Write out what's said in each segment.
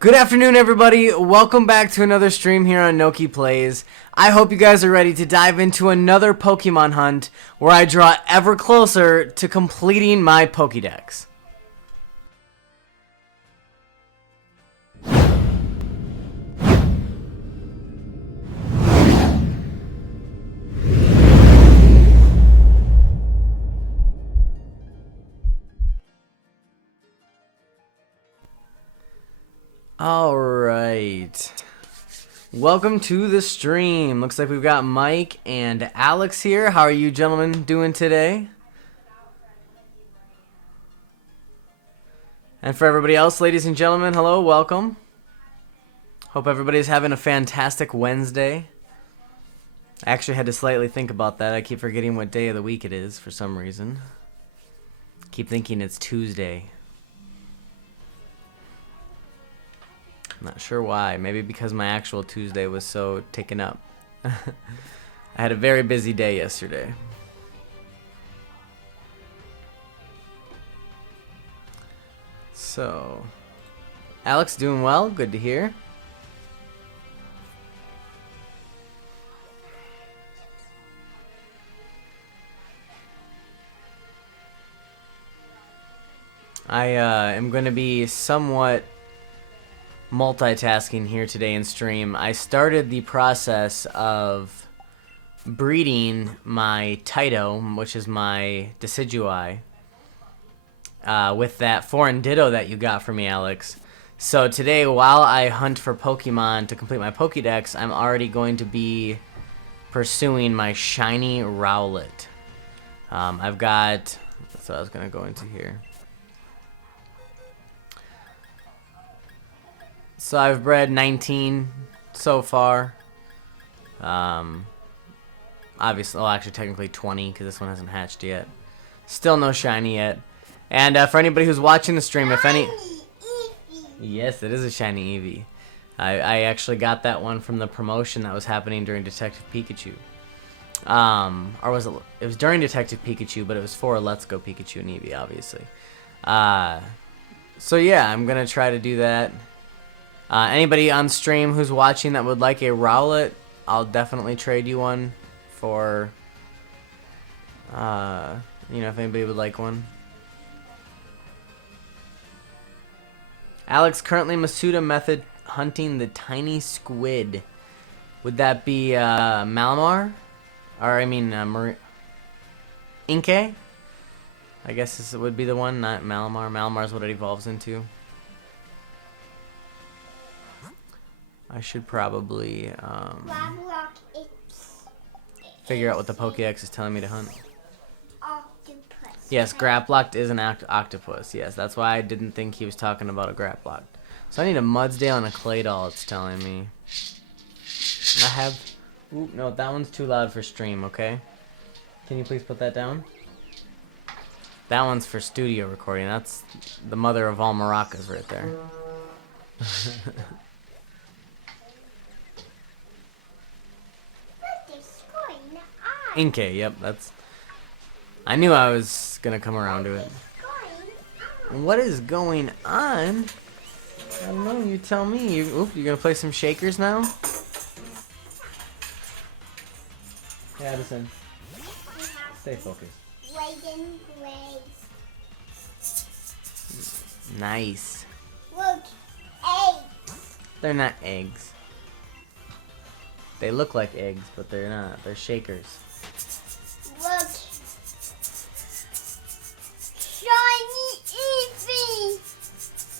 Good afternoon, everybody. Welcome back to another stream here on Noki Plays. I hope you guys are ready to dive into another Pokemon hunt where I draw ever closer to completing my Pokedex. Alright. Welcome to the stream. Looks like we've got Mike and Alex here. How are you gentlemen doing today? And for everybody else, ladies and gentlemen, hello, welcome. Hope everybody's having a fantastic Wednesday. I actually had to slightly think about that. I keep forgetting what day of the week it is for some reason. Keep thinking it's Tuesday. Not sure why. Maybe because my actual Tuesday was so taken up. I had a very busy day yesterday. So, Alex doing well. Good to hear. I am going to be somewhat multitasking here today in stream. I started the process of breeding my Taito, which is my Decidueye, with that foreign Ditto that you got for me, Alex. So today, while I hunt for Pokemon to complete my Pokedex, I'm already going to be pursuing my shiny Rowlet. I've got, that's what I was going to go into here. So I've bred 19 so far. Obviously, well, actually technically 20 because this one hasn't hatched yet. Still no shiny yet. And for anybody who's watching the stream, if any... Yes, it is a shiny Eevee. I actually got that one from the promotion that was happening during Detective Pikachu. Or was it... It was during Detective Pikachu, but it was for Let's Go Pikachu and Eevee, obviously. So yeah, I'm going to try to do that. Anybody on stream who's watching that would like a Rowlet, I'll definitely trade you one for, you know, if anybody would like one. Alex, currently Masuda method hunting the tiny squid. Would that be Malamar? Or, I mean, Inkay? I guess this would be the one, not Malamar. Malamar is what it evolves into. I should probably figure out what the Pokedex is telling me to hunt. Octopus. Yes, Graplocked is an octopus. Yes, that's why I didn't think he was talking about a Graplocked. So I need a Mudsdale and a Claydol, it's telling me. I have... Ooh, no, that one's too loud for stream, okay? Can you please put that down? That one's for studio recording. That's the mother of all maracas right there. Inkay, yep, that's... I knew I was gonna come around to it. What is going on? I don't know, you tell me. You're gonna play some shakers now? Hey, Addison. Stay focused. Nice. Look, eggs. They're not eggs. They look like eggs, but they're not. They're shakers. Look. Shiny Eevee.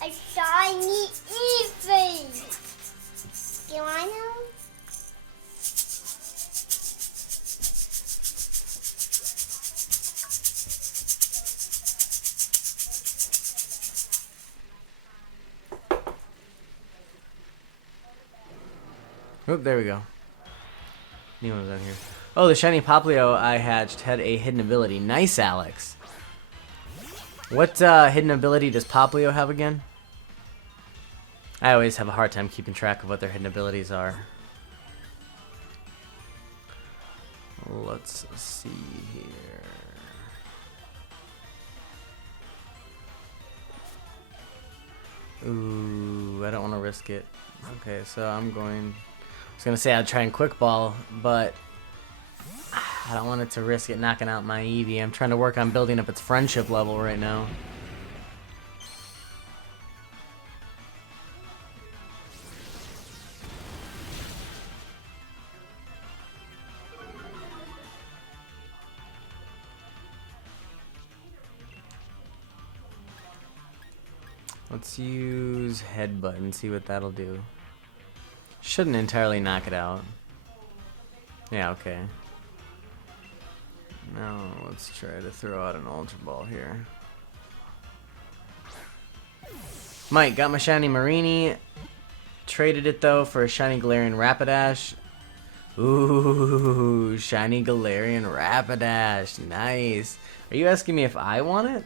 A shiny Eevee. Do you want to know? Oop, there we go. New one's on here. Oh, the shiny Poplio I hatched had a hidden ability. Nice, Alex. What hidden ability does Poplio have again? I always have a hard time keeping track of what their hidden abilities are. Let's see here. Ooh, I don't want to risk it. Okay, so I was gonna say I'd try and quick ball, but I don't want it to risk it knocking out my Eevee. I'm trying to work on building up its friendship level right now. Let's use Headbutt and see what that'll do. Shouldn't entirely knock it out. Yeah, okay. Now let's try to throw out an Ultra Ball here. Mike, got my shiny Marini. Traded it though for a shiny Galarian Rapidash. Ooh, shiny Galarian Rapidash. Nice. Are you asking me if I want it?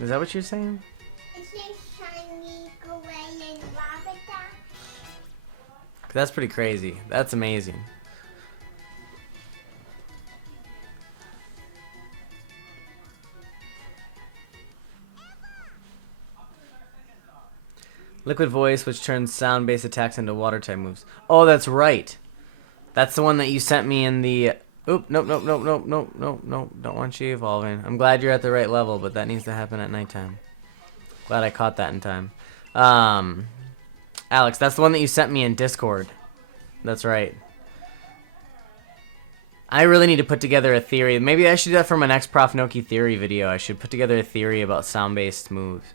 Is that what you're saying? Is it shiny Galarian Rapidash? That's pretty crazy. That's amazing. Liquid Voice, which turns sound-based attacks into water-type moves. Oh, that's right. That's the one that you sent me in the... Oop, nope. Don't want you evolving. I'm glad you're at the right level, but that needs to happen at nighttime. Glad I caught that in time. Alex, that's the one that you sent me in Discord. That's right. I really need to put together a theory. Maybe I should do that for my next ProfNoki theory video. I should put together a theory about sound-based moves.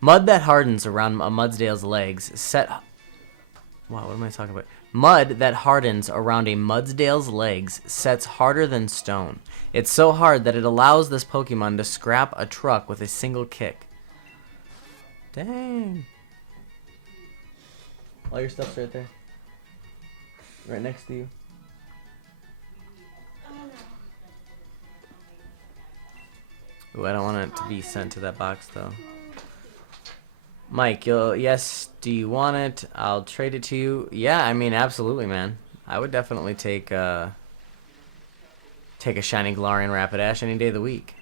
Mud that hardens around a Mudsdale's legs set... Wow, what am I talking about? Mud that hardens around a Mudsdale's legs sets harder than stone. It's so hard that it allows this Pokemon to scrap a truck with a single kick. Dang. All your stuff's right there. Right next to you. Ooh, I don't want it to be sent to that box though. Mike, yes, do you want it? I'll trade it to you. Yeah, I mean, absolutely, man. I would definitely take a shiny Galarian Rapidash any day of the week.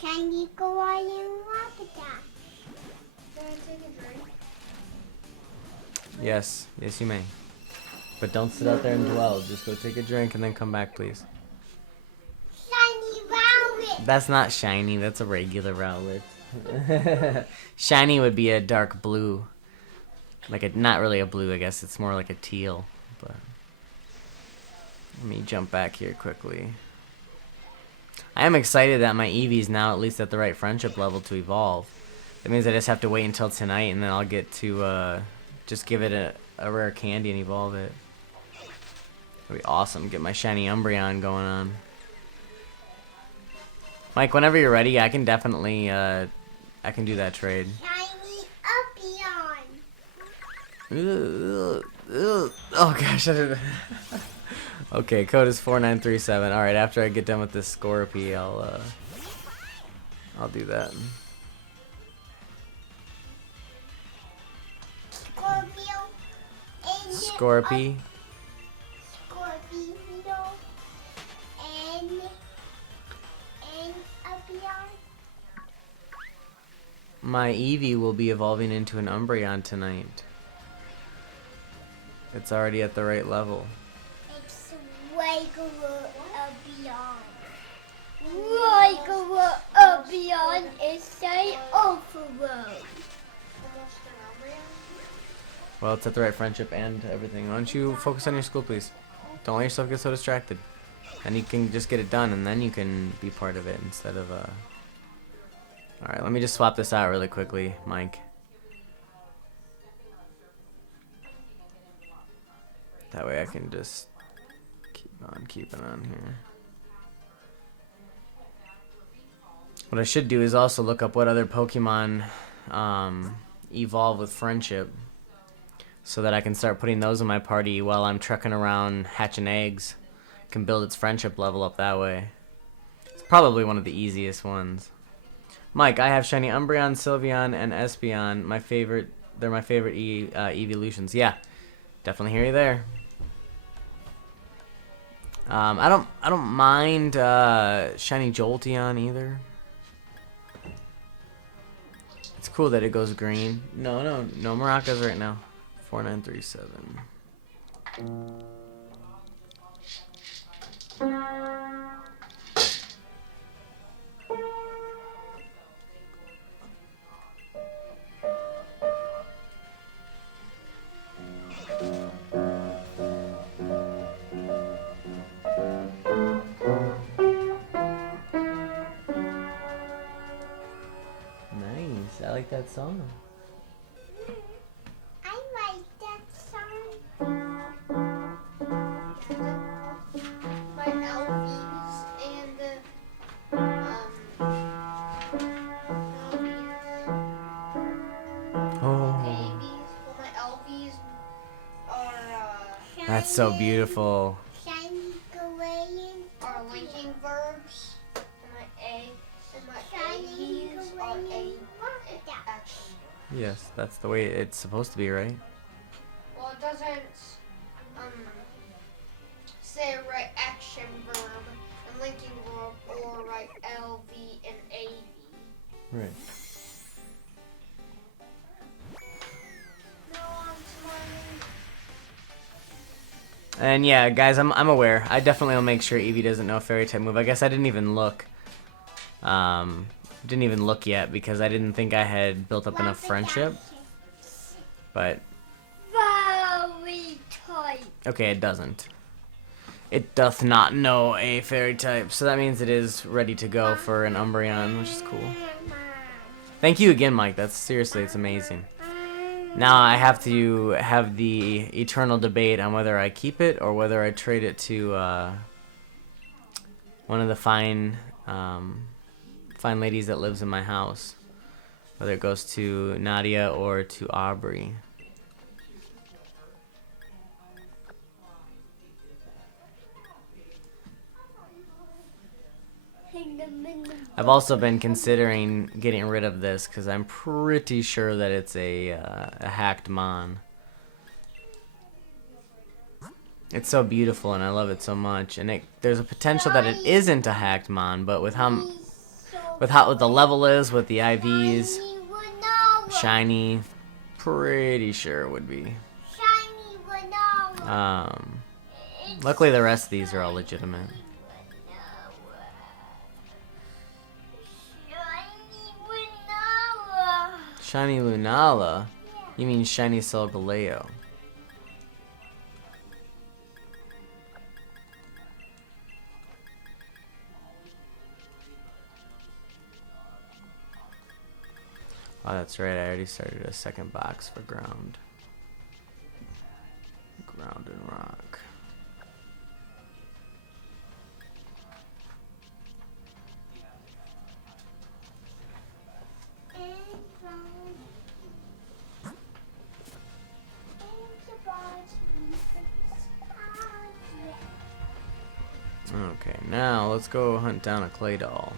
Shiny Galarian Rapidash. Can I take a drink? Yes, you may. But don't sit out there and dwell. Just go take a drink and then come back, please. Shiny Rowlet. That's not shiny. That's a regular Rowlet. Shiny would be a dark blue. Not really a blue, I guess. It's more like a teal. But let me jump back here quickly. I am excited that my Eevee's now at least at the right friendship level to evolve. That means I just have to wait until tonight and then I'll get to just give it a rare candy and evolve it. That'd be awesome. Get my shiny Umbreon going on. Mike, whenever you're ready, I can definitely I can do that trade. Shiny Umbreon. Oh gosh, I didn't... Okay, code is 4937. All right, after I get done with this Scorpy, I'll do that. Scorpio. Scorpy. Scorpio. And Umbreon. My Eevee will be evolving into an Umbreon tonight. It's already at the right level. It's regular Umbreon. Regular Umbreon is a overload. Well, it's at the right friendship and everything. Why don't you focus on your school, please? Don't let yourself get so distracted. And you can just get it done, and then you can be part of it instead of Alright, let me just swap this out really quickly, Mike. That way I can just keep on keeping on here. What I should do is also look up what other Pokemon evolve with friendship, so that I can start putting those in my party while I'm trekking around hatching eggs. Can build its friendship level up that way. It's probably one of the easiest ones. Mike, I have shiny Umbreon, Sylveon, and Espeon. They're my favorite evolutions. Yeah, definitely hear you there. I don't mind shiny Jolteon either. cool that it goes green. No maracas right now. 4937. Nice. I like that song. I like that song. My Elfies and Oh, babies. Well, my Elfies are that's so beautiful. Shiny Gawaiian. are linking verbs. And my Shiny A's are Gawaiian Rocket Dash. action. Yes, that's the way it's supposed to be, right? Well, it doesn't say right action verb and linking verb or right LV and AV. Right. No, I'm smiling. And yeah, guys, I'm aware. I definitely will make sure Eevee doesn't know a fairy type move. I guess I didn't even look. Didn't even look yet because I didn't think I had built up enough friendship. But Fairy type. okay, it doesn't. It doth not know a fairy type, so that means it is ready to go for an Umbreon, which is cool. Thank you again, Mike. That's seriously, it's amazing. Now I have to have the eternal debate on whether I keep it or whether I trade it to one of the fine ladies that lives in my house. Whether it goes to Nadia or to Aubrey. I've also been considering getting rid of this because I'm pretty sure that it's a hacked mon. It's so beautiful and I love it so much, and there's a potential that it isn't a hacked mon, but with how what the level is, with the IVs, shiny, pretty sure it would be. Shiny Vanilla. Luckily the rest of these are all legitimate. Shiny Lunala? You mean shiny Solgaleo? Oh, that's right. I already started a second box for ground. Ground and rock. Okay, now let's go hunt down a clay doll.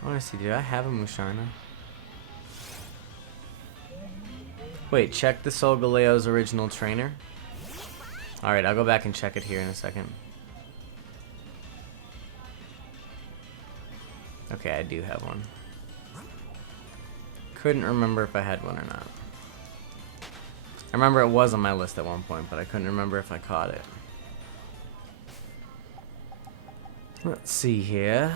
I want to see, did I have a Musharna? Wait, check the Solgaleo's original trainer. Alright, I'll go back and check it here in a second. Okay, I do have one. Couldn't remember if I had one or not. I remember it was on my list at one point, but I couldn't remember if I caught it. Let's see here.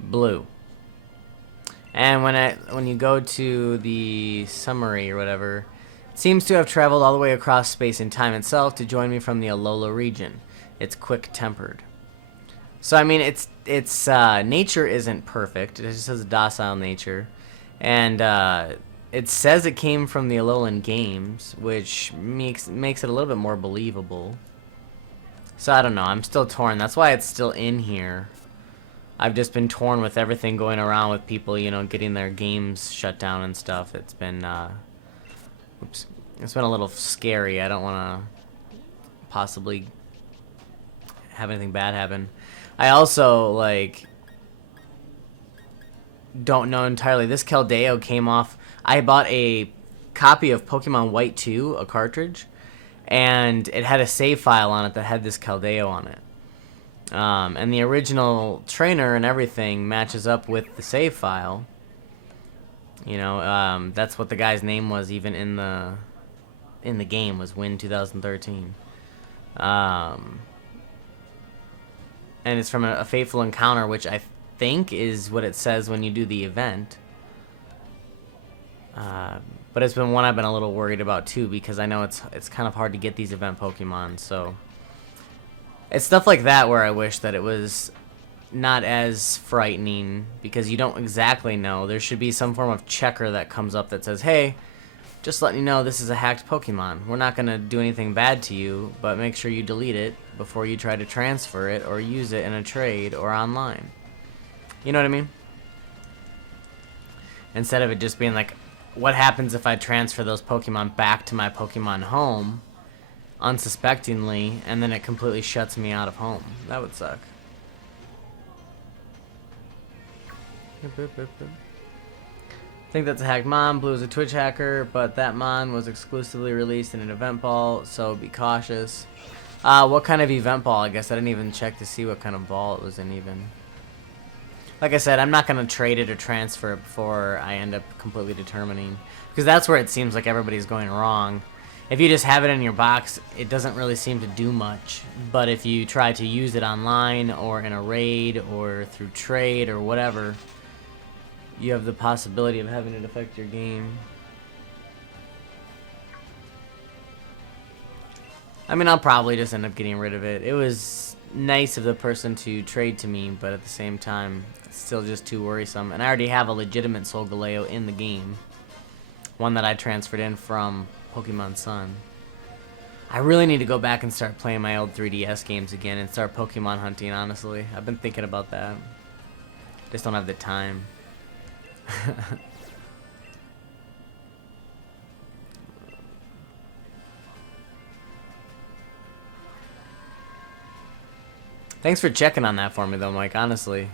Blue. And when you go to the summary or whatever, it seems to have traveled all the way across space and time itself to join me from the Alola region. It's quick-tempered. So I mean, its nature isn't perfect. It just says docile nature, and it says it came from the Alolan games, which makes it a little bit more believable. So I don't know. I'm still torn. That's why it's still in here. I've just been torn with everything going around with people, you know, getting their games shut down and stuff. It's been, It's been a little scary. I don't want to possibly have anything bad happen. I also, like, don't know entirely. This Keldeo came off... I bought a copy of Pokemon White 2, a cartridge, and it had a save file on it that had this Keldeo on it. And the original trainer and everything matches up with the save file. You know, that's what the guy's name was even in the game, was Win 2013. And it's from a Fateful Encounter, which I think is what it says when you do the event. But it's been one I've been a little worried about too, because I know it's kind of hard to get these event Pokemon, so it's stuff like that where I wish that it was not as frightening, because you don't exactly know. There should be some form of checker that comes up that says, hey, just letting you know this is a hacked Pokemon. We're not going to do anything bad to you, but make sure you delete it before you try to transfer it or use it in a trade or online. You know what I mean? Instead of it just being like, what happens if I transfer those Pokemon back to my Pokemon home unsuspectingly, and then it completely shuts me out of home? That would suck. I think that's a hacked mon. Blue is a Twitch hacker, but that mon was exclusively released in an event ball, so be cautious. What kind of event ball? I guess I didn't even check to see what kind of ball it was in even. Like I said, I'm not going to trade it or transfer it before I end up completely determining. Because that's where it seems like everybody's going wrong. If you just have it in your box, it doesn't really seem to do much. But if you try to use it online or in a raid or through trade or whatever, you have the possibility of having it affect your game. I mean, I'll probably just end up getting rid of it. It was nice of the person to trade to me, but at the same time, it's still just too worrisome. And I already have a legitimate Solgaleo in the game. One that I transferred in from Pokemon Sun. I really need to go back and start playing my old 3DS games again and start Pokemon hunting, honestly. I've been thinking about that. Just don't have the time. Thanks for checking on that for me, though, Mike. Honestly,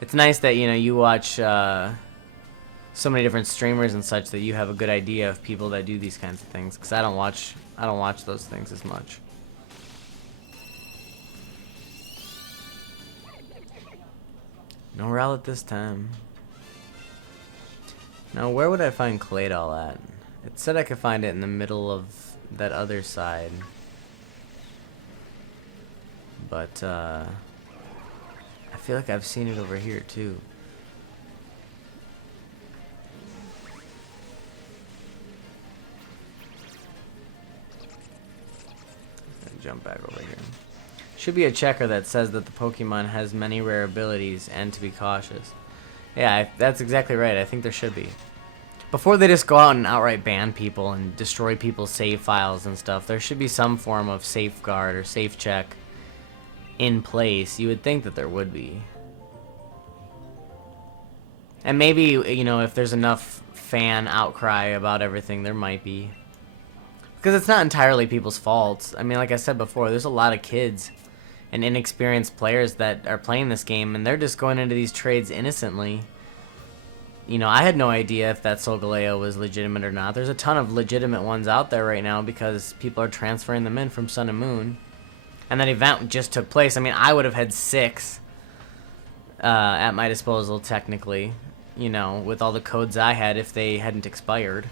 it's nice that you watch so many different streamers and such, that you have a good idea of people that do these kinds of things. Because I don't watch those things as much. No Rowlet this time. Now, where would I find Claydol at? It said I could find it in the middle of that other side. But, I feel like I've seen it over here, too. Jump back over here. Should be a checker that says that the Pokemon has many rare abilities and to be cautious. Yeah, that's exactly right. I think there should be. Before they just go out and outright ban people and destroy people's save files and stuff, there should be some form of safeguard or safe check in place. You would think that there would be. And maybe, if there's enough fan outcry about everything, there might be. Because it's not entirely people's faults. I mean, like I said before, there's a lot of kids and inexperienced players that are playing this game, and they're just going into these trades innocently. I had no idea if that Solgaleo was legitimate or not. There's a ton of legitimate ones out there right now because people are transferring them in from Sun and Moon. And that event just took place. I mean, I would have had 6 at my disposal, technically, with all the codes I had if they hadn't expired.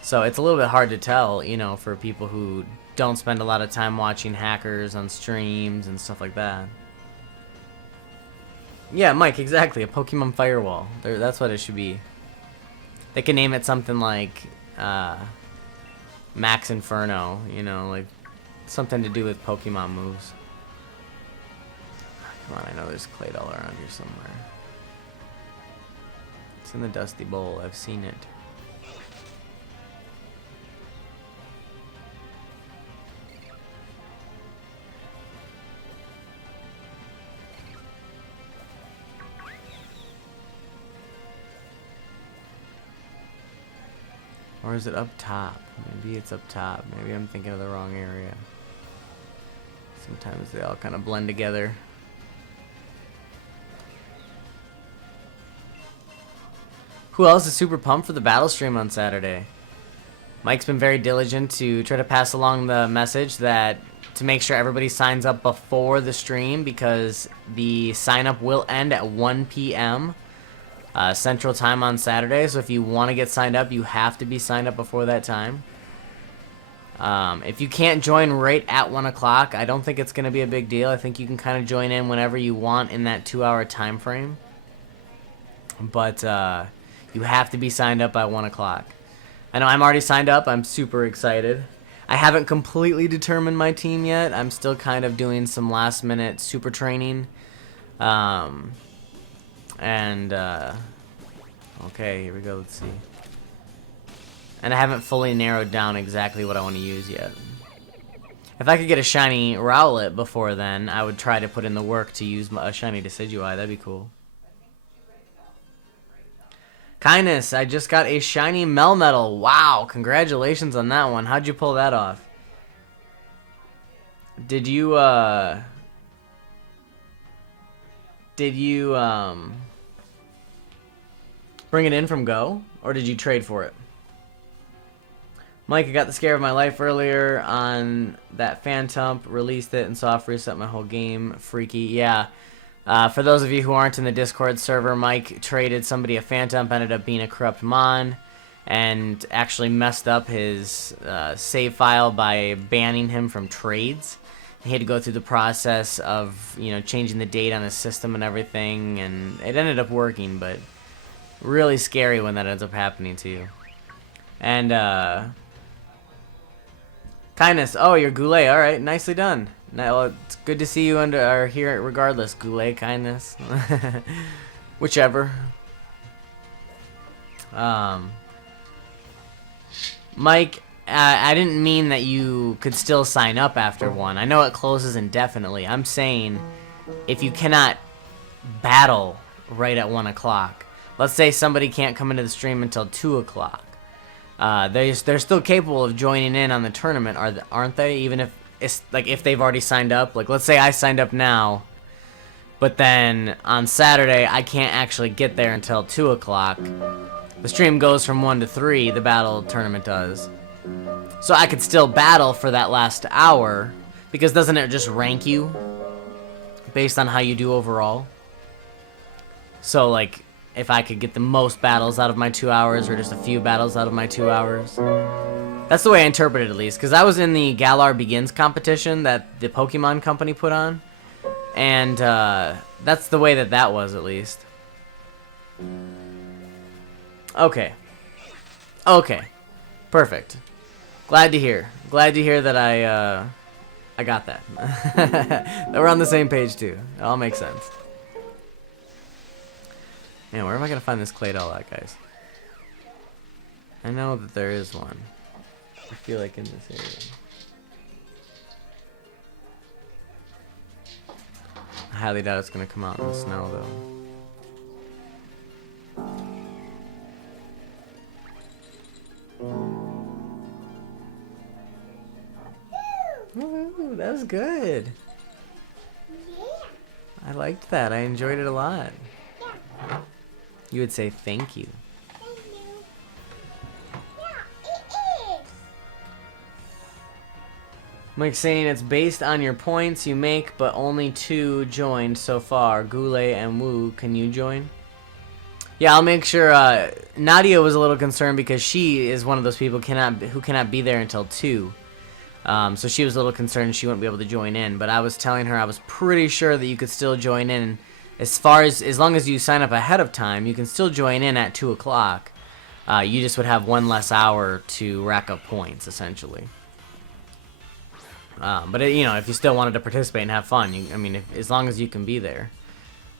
So it's a little bit hard to tell, for people who don't spend a lot of time watching hackers on streams and stuff like that. Yeah, Mike, exactly. A Pokemon Firewall. That's what it should be. They can name it something like Max Inferno, like something to do with Pokemon moves. Come on, I know there's Claydol around here somewhere. It's in the Dusty Bowl. I've seen it. Or is it up top? Maybe it's up top. Maybe I'm thinking of the wrong area. Sometimes they all kind of blend together. Who else is super pumped for the battle stream on Saturday? Mike's been very diligent to try to pass along the message that to make sure everybody signs up before the stream, because the sign up will end at 1 p.m. Central Time on Saturday. So if you want to get signed up, you have to be signed up before that time. If you can't join right at 1 o'clock, I don't think it's going to be a big deal. I think you can kind of join in whenever you want in that 2-hour time frame. But you have to be signed up by 1 o'clock. I know I'm already signed up. I'm super excited. I haven't completely determined my team yet. I'm still kind of doing some last minute super training. Okay, here we go. Let's see. And I haven't fully narrowed down exactly what I want to use yet. If I could get a shiny Rowlet before then, I would try to put in the work to use a shiny Decidueye. That'd be cool. Kindness, I just got a shiny Melmetal. Wow, congratulations on that one. How'd you pull that off? Did you bring it in from Go, or did you trade for it? Mike, I got the scare of my life earlier on that Phantump, released it and soft reset my whole game. Freaky, yeah. For those of you who aren't in the Discord server, Mike traded somebody a Phantump, ended up being a corrupt Mon, and actually messed up his save file by banning him from trades. He had to go through the process of, you know, changing the date on his system and everything, and it ended up working, but really scary when that ends up happening to you. And, Kindness, oh, you're Goulet, alright, nicely done. Now, well, it's good to see you here regardless, Goulet. Kindness. Whichever. Mike, I didn't mean that you could still sign up after 1. I know it closes indefinitely. I'm saying if you cannot battle right at 1 o'clock, let's say somebody can't come into the stream until 2 o'clock. They're still capable of joining in on the tournament, aren't they? Even if it's like if they've already signed up. Like, let's say I signed up now, but then on Saturday I can't actually get there until 2 o'clock. The stream goes from 1 to 3. The battle tournament does. So I could still battle for that last hour, because doesn't it just rank you based on how you do overall? So like, if I could get the most battles out of my 2 hours, or just a few battles out of my 2 hours. That's the way I interpret it, at least. Because I was in the Galar Begins competition that the Pokemon Company put on. And that's the way that was, at least. Okay. Okay. Perfect. Glad to hear. Glad to hear that I got that. That we're on the same page, too. It all makes sense. Man, where am I going to find this Claydol at, guys? I know that there is one. I feel like in this area. I highly doubt it's going to come out in the snow, though. Ooh, that was good. Yeah. I liked that. I enjoyed it a lot. Yeah. You would say thank you. Thank you. Yeah, it is. Mike saying it's based on your points you make, but only 2 joined so far. Goulet and Wu, can you join? Yeah, I'll make sure. Nadia was a little concerned because she is one of those people who cannot be there until 2. So she was a little concerned she wouldn't be able to join in. But I was telling her I was pretty sure that you could still join in. As long as you sign up ahead of time, you can still join in at 2 o'clock. You just would have 1 less hour to rack up points, essentially. But if you still wanted to participate and have fun, as long as you can be there,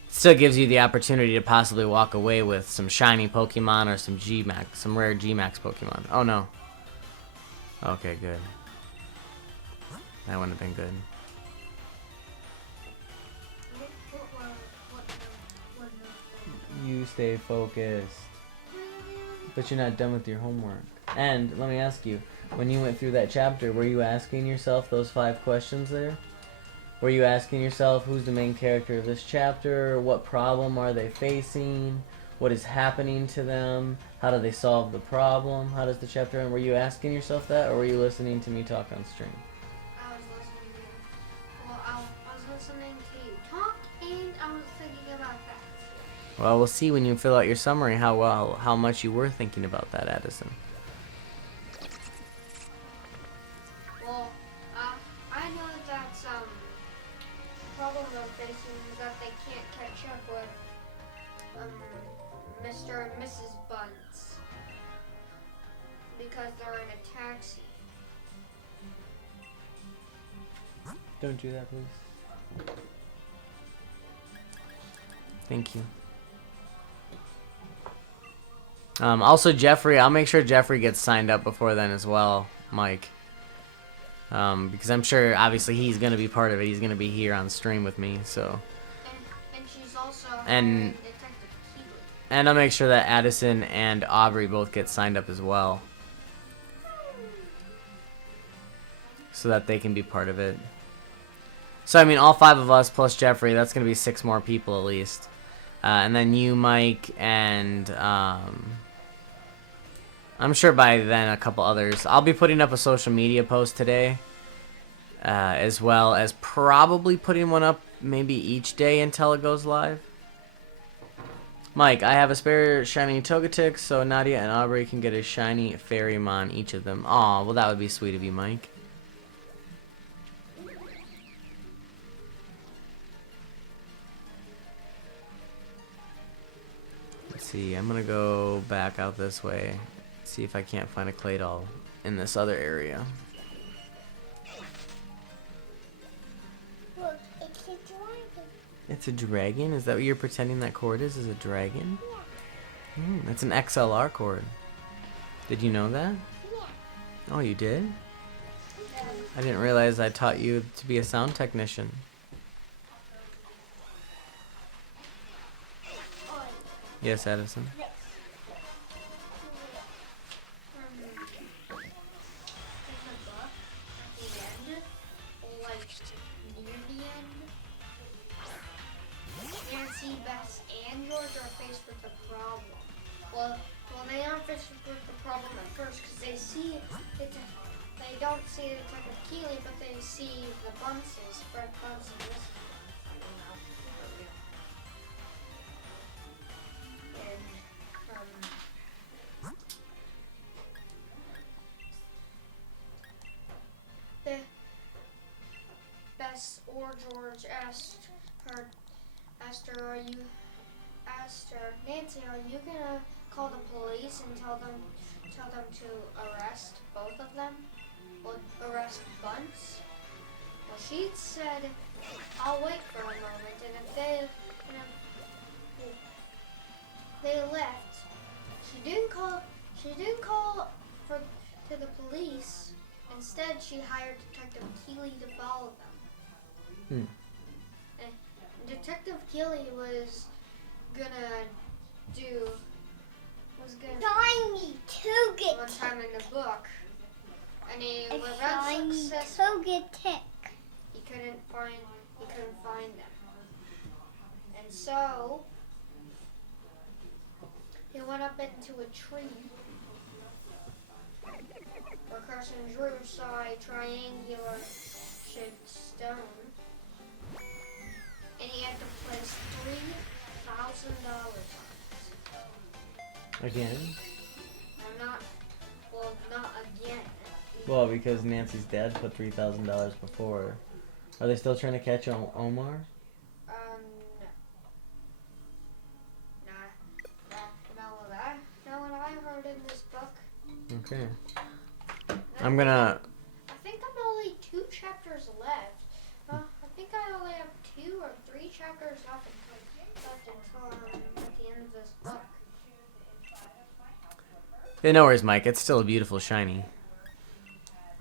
it still gives you the opportunity to possibly walk away with some shiny Pokemon or some rare G-Max Pokemon. Oh no. Okay, good. That wouldn't have been good. You stay focused. But you're not done with your homework. And let me ask you, when you went through that chapter, were you asking yourself those 5 questions there? Were you asking yourself who's the main character of this chapter? What problem are they facing? What is happening to them? How do they solve the problem? How does the chapter end? Were you asking yourself that, or were you listening to me talk on stream? I was listening to you. Well, I was listening to you talk, and I was thinking about that. Well, we'll see when you fill out your summary how much you were thinking about that, Addison. Well, I know that problem they're facing is that they can't catch up with Mr. and Mrs. Bunce because they're in a taxi. Don't do that, please. Thank you. Also, Jeffrey, I'll make sure Jeffrey gets signed up before then as well, Mike. Because I'm sure, obviously, he's going to be part of it. He's going to be here on stream with me, so. And she's also And- Detective Keeley. And I'll make sure that Addison and Aubrey both get signed up as well. So that they can be part of it. So, I mean, all 5 of us plus Jeffrey, that's going to be 6 more people at least. And then you, Mike, and I'm sure by then a couple others. I'll be putting up a social media post today, as well as probably putting one up maybe each day until it goes live. Mike, I have a spare shiny Togetic, so Nadia and Aubrey can get a shiny Fairymon, each of them. Aw, well that would be sweet of you, Mike. Let's see, I'm gonna go back out this way. See if I can't find a Claydol in this other area. Look, it's a dragon. It's a dragon? Is that what you're pretending that cord is a dragon? Yeah. That's an XLR cord. Did you know that? Yeah. Oh, you did? I didn't realize I taught you to be a sound technician. Yes, Addison. Nancy, Bess, and George are faced with a problem. Well, they aren't faced with the problem at first because they see it. They don't see Detective Keeley, but they see the Bunces, Fred Bunce and this. The Bess or George asked her, Nancy, are you gonna call the police and tell them to arrest both of them? Well, arrest Bunce? Well, she said, I'll wait for a moment, and if they left, she didn't call to the police. Instead, she hired Detective Keeley to follow them. And Detective Keeley was gonna Shiny Togetic. one time in the book, and he A was shiny unsuccessful. Togetic. He couldn't find them, and so he went up into a tree where Carson Drew saw a triangular shaped stone, and he had to place $3,000 on it. Again? Not again. Well, because Nancy's dad put $3,000 before. Are they still trying to catch Omar? No. Not what I heard in this book. Okay. I think I'm only 2 chapters left. I think I only have 2 or 3 chapters left until I'm at the end of this book. Yeah, no worries, Mike. It's still a beautiful shiny.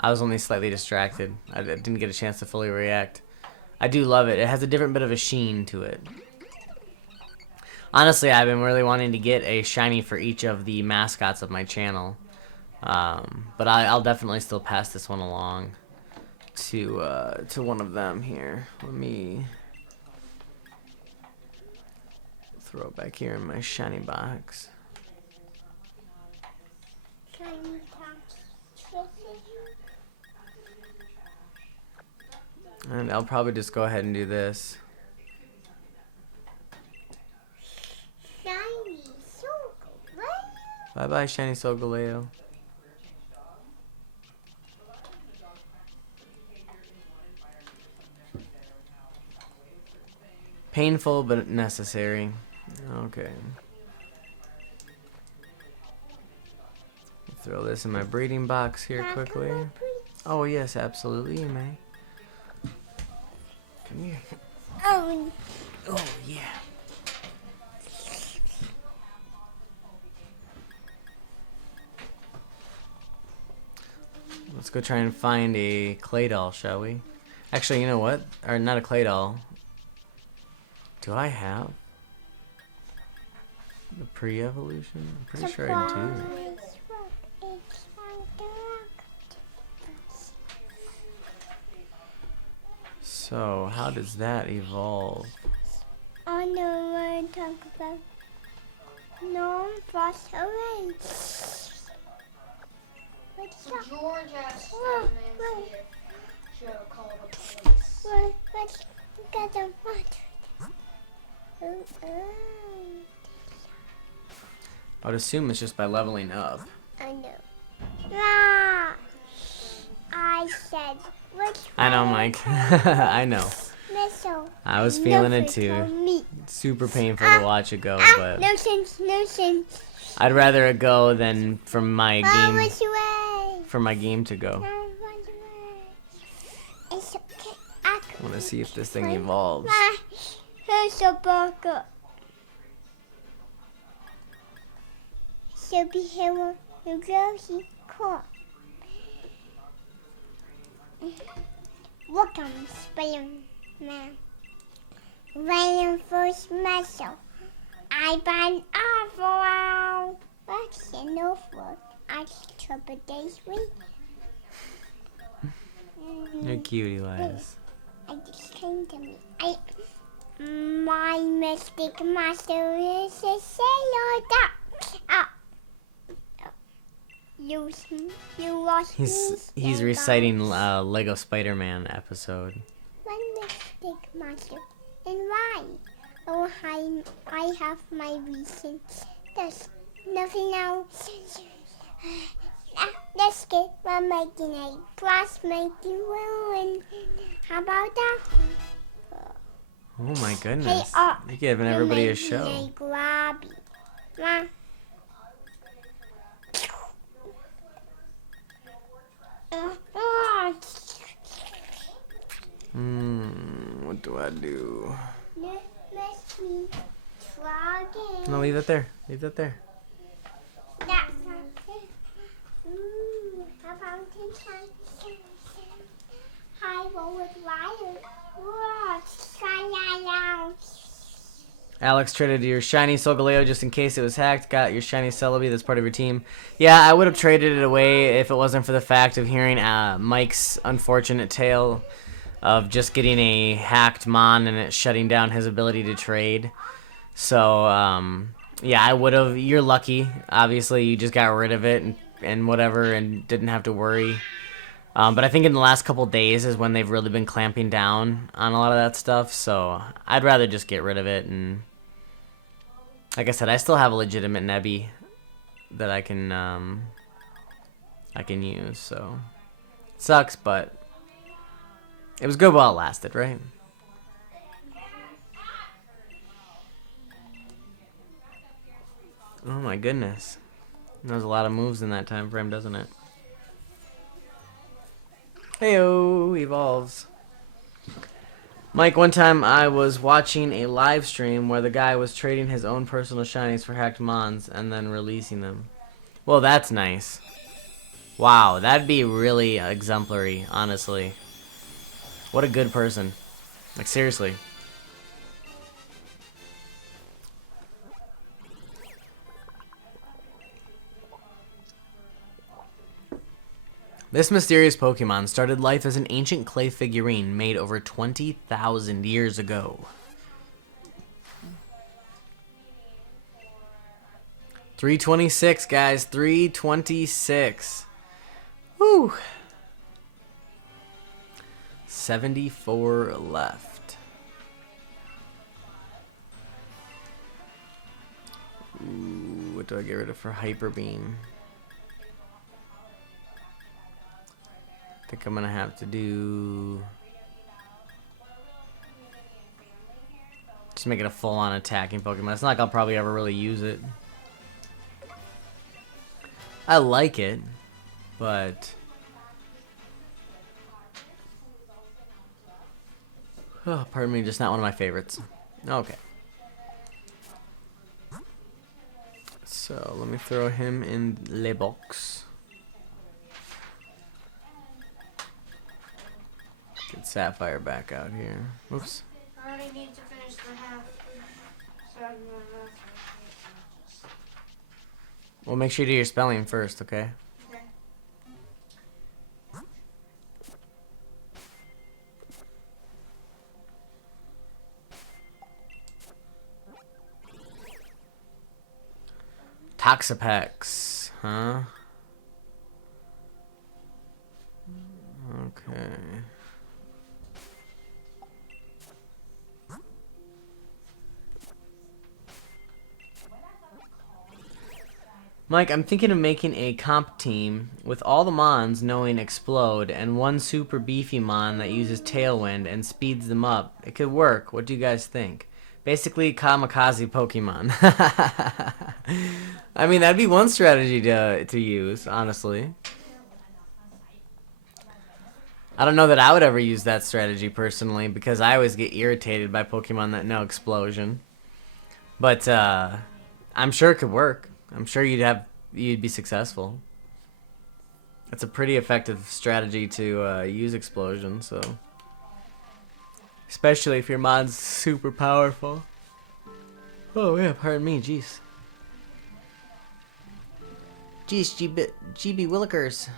I was only slightly distracted. I didn't get a chance to fully react. I do love it. It has a different bit of a sheen to it. Honestly, I've been really wanting to get a shiny for each of the mascots of my channel. But I'll definitely still pass this one along to one of them here. Let me throw it back here in my shiny box. Shiny box. And I'll probably just go ahead and do this. Shiny Solgaleo. Bye bye, shiny Solgaleo. Painful but necessary. Okay. Throw this in my breeding box here quickly. Oh yes, absolutely, you may. Come here. Oh. Oh yeah. Let's go try and find a clay doll, shall we? Actually, you know what? Or not a clay doll. Do I have the pre-evolution? I'm pretty sure I do. So, how does that evolve? I know what I'm talking about. No, fast away. What's that? George asked Whoa, Nancy if she ever called the police. Let's get the water. Oh. I would assume it's just by leveling up. I know. Ah, I said, which I know, Mike. I know. Missile. I was feeling it too. Me. It's super painful to watch it go, but No sense. I'd rather it go than from my game. Which way? For my game to go. No, which way? It's okay. I want to see if this thing evolves. Here's a burger. Superhero, you go, he cool. Welcome, Spider-Man. Reinforced muscle. I ban overall. What's the Norfolk? I trouble days week. You're cute, Elias. I just came to me. My mystic master is a sailor duck. You lost me. He's reciting Lego Spider-Man episode. One mystic master. And why? Oh, I have my reason. There's nothing else. Let's get one making a plus making ruin. How about that? Oh my goodness. Hey, You're giving everybody a show. A grabby. What do I do? Let me try again. No, leave that there. Leave that there. That's okay. How about this time? High roll with wire. Whoa, sky. Alex traded your shiny Solgaleo just in case it was hacked. Got your shiny Celebi that's part of your team. Yeah, I would have traded it away if it wasn't for the fact of hearing Mike's unfortunate tale of just getting a hacked Mon and it shutting down his ability to trade. So, yeah, I would have. You're lucky. Obviously, you just got rid of it and whatever and didn't have to worry. But I think in the last couple days is when they've really been clamping down on a lot of that stuff. So I'd rather just get rid of it. And like I said, I still have a legitimate Nebby that I can use. So it sucks, but it was good while it lasted, right? Oh my goodness, there's a lot of moves in that time frame, doesn't it? Heyo, evolves. Mike, one time I was watching a live stream where the guy was trading his own personal shinies for hacked mons and then releasing them. Well, that's nice. Wow, that'd be really exemplary, honestly. What a good person. Like, seriously. This mysterious Pokemon started life as an ancient clay figurine made over 20,000 years ago. 326, guys. 326. Woo! 74 left. Ooh, what do I get rid of for Hyper Beam? I think I'm gonna have to do... just make it a full-on attacking Pokemon. It's not like I'll probably ever really use it. I like it, but... oh, pardon me, just not one of my favorites. Okay. So, let me throw him in the box. Get Sapphire back out here. Whoops. I already need to finish the half. So I'm gonna... Well, make sure you do your spelling first, okay? Okay. Toxapex, huh? Okay. Mike, I'm thinking of making a comp team with all the Mons knowing Explode and one super beefy Mon that uses Tailwind and speeds them up. It could work. What do you guys think? Basically, kamikaze Pokemon. I mean, that'd be one strategy to use, honestly. I don't know that I would ever use that strategy personally because I always get irritated by Pokemon that know Explosion. But I'm sure it could work. I'm sure you'd be successful. It's a pretty effective strategy to use Explosion, so especially if your mod's super powerful. Oh yeah, pardon me, jeez. Jeez, GB Willikers.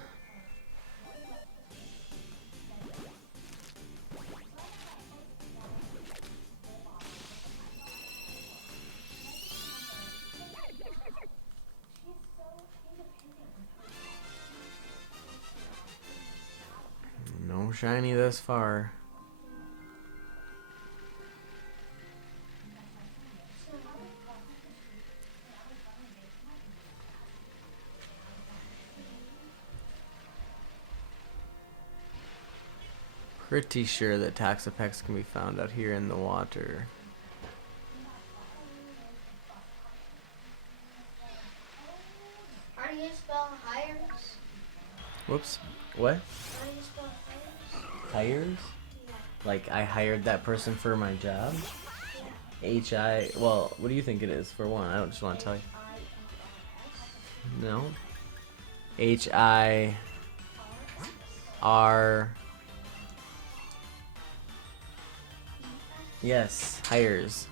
No shiny thus far. Pretty sure that Toxapex can be found out here in the water. How do you spell hires? Whoops. What? How do you spell hires? Hires? Yeah. Like I hired that person for my job? H-I... well, what do you think it is, for one? I don't just want to tell you. No. H-I-R... yes, hires.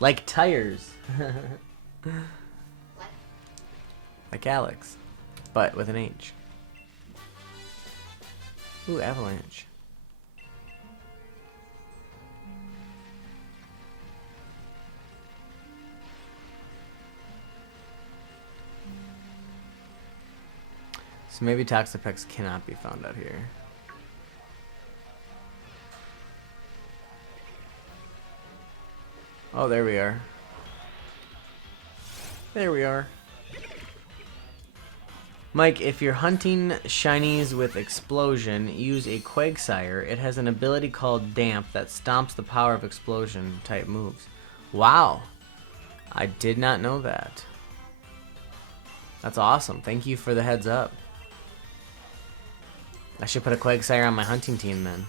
Like tires. What? Like Alex. But with an H. Ooh, avalanche. So maybe Toxapex cannot be found out here. Oh, there we are. There we are. Mike, if you're hunting shinies with Explosion, use a Quagsire. It has an ability called Damp that stomps the power of Explosion type moves. Wow. I did not know that. That's awesome. Thank you for the heads up. I should put a Quagsire on my hunting team then.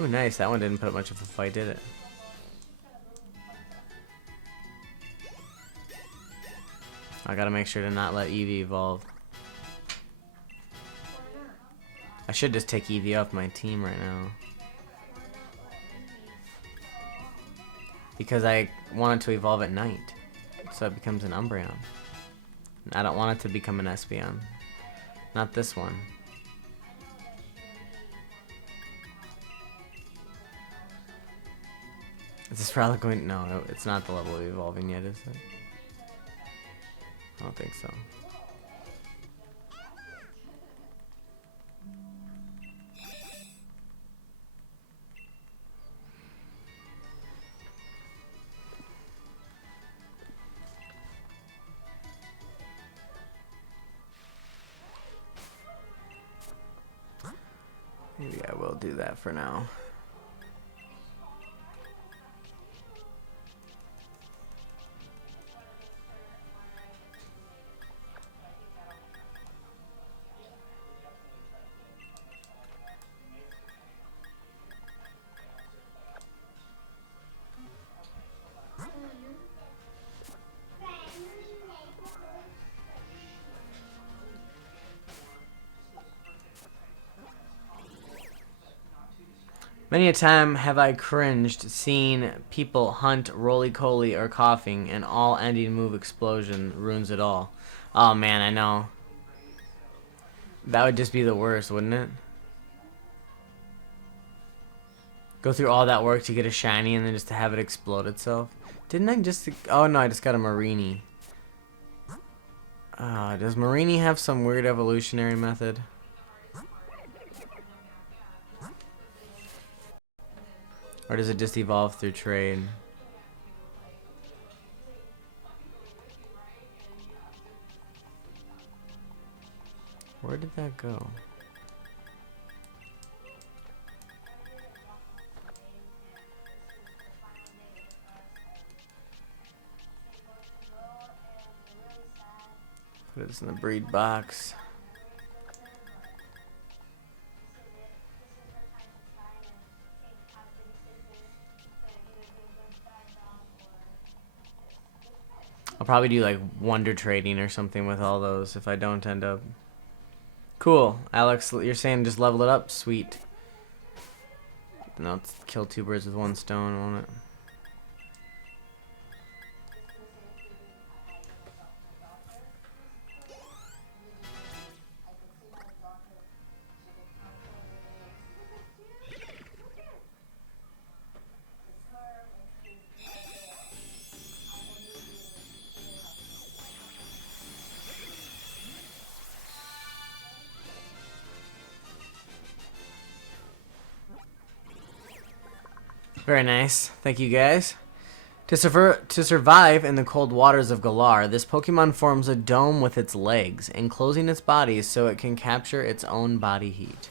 Ooh, nice. That one didn't put up much of a fight, did it? I gotta make sure to not let Eevee evolve. I should just take Eevee off my team right now. Because I wanted to evolve at night. so it becomes an Umbreon. I don't want it to become an Espeon. Not this one. Is this probably going? No, it's not the level of evolving yet, is it? I don't think so. Maybe I will do that for now. Many a time have I cringed seeing people hunt roly-coly or coughing, and all ending move explosion ruins it all. Oh man, I know. That would just be the worst, wouldn't it? Go through all that work to get a shiny and then just to have it explode itself. Didn't I just... Oh no, I just got a Marini. Does Marini have some weird evolutionary method? Or does it just evolve through trade? Where did that go? Put this in the breed box. I'll probably do like wonder trading or something with all those if I don't end up. Cool, Alex, you're saying just level it up? Sweet. Then I'll kill two birds with one stone, won't it? Very nice. Thank you, guys. To survive in the cold waters of Galar, this Pokemon forms a dome with its legs, enclosing its body so it can capture its own body heat.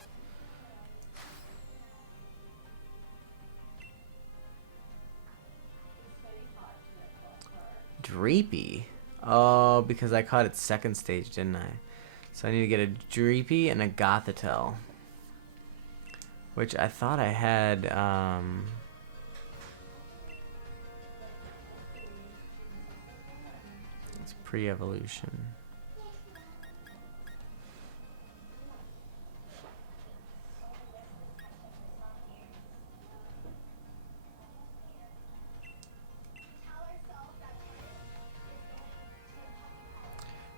Dreepy? Oh, because I caught its second stage, didn't I? So I need to get a Dreepy and a Gothitelle. Which I thought I had, it's pre-evolution.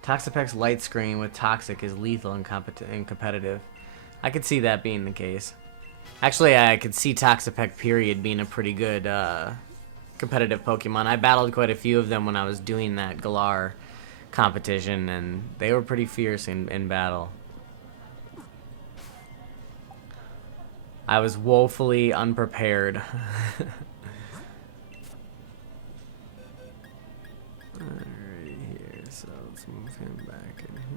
Toxapex's light screen with Toxic is lethal and competitive. I could see that being the case. Actually, I could see Toxapex period being a pretty good competitive Pokemon. I battled quite a few of them when I was doing that Galar competition, and they were pretty fierce in battle. I was woefully unprepared. Alright, here, so let's move him back in here.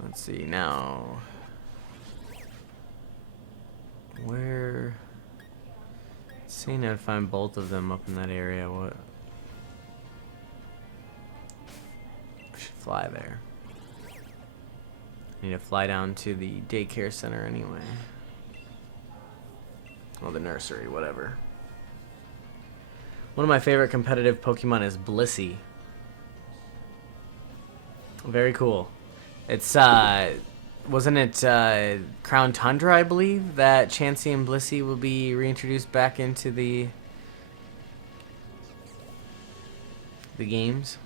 Let's see now. Where? Seeing I'd find both of them up in that area. What? I should fly there. I need to fly down to the daycare center anyway. Well, the nursery, whatever. One of my favorite competitive Pokemon is Blissey. Very cool. It's, wasn't it Crown Tundra, I believe, that Chansey and Blissey will be reintroduced back into the games?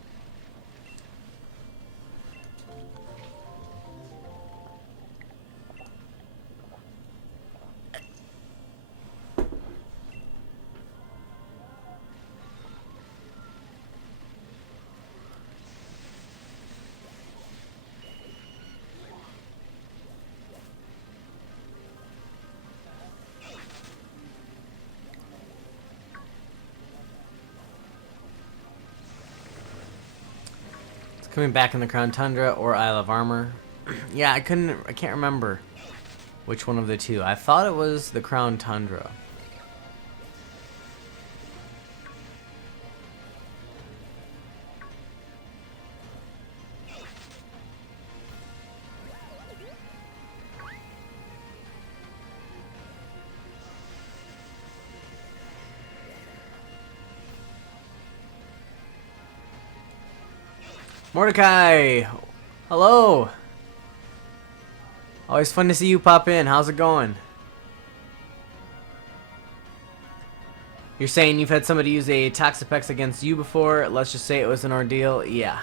Coming back in the Crown Tundra or Isle of Armor. Yeah, I can't remember which one of the two. I thought it was the Crown Tundra. Mordecai! Hello! Always fun to see you pop in. How's it going? You're saying you've had somebody use a Toxapex against you before. Let's just say it was an ordeal. Yeah.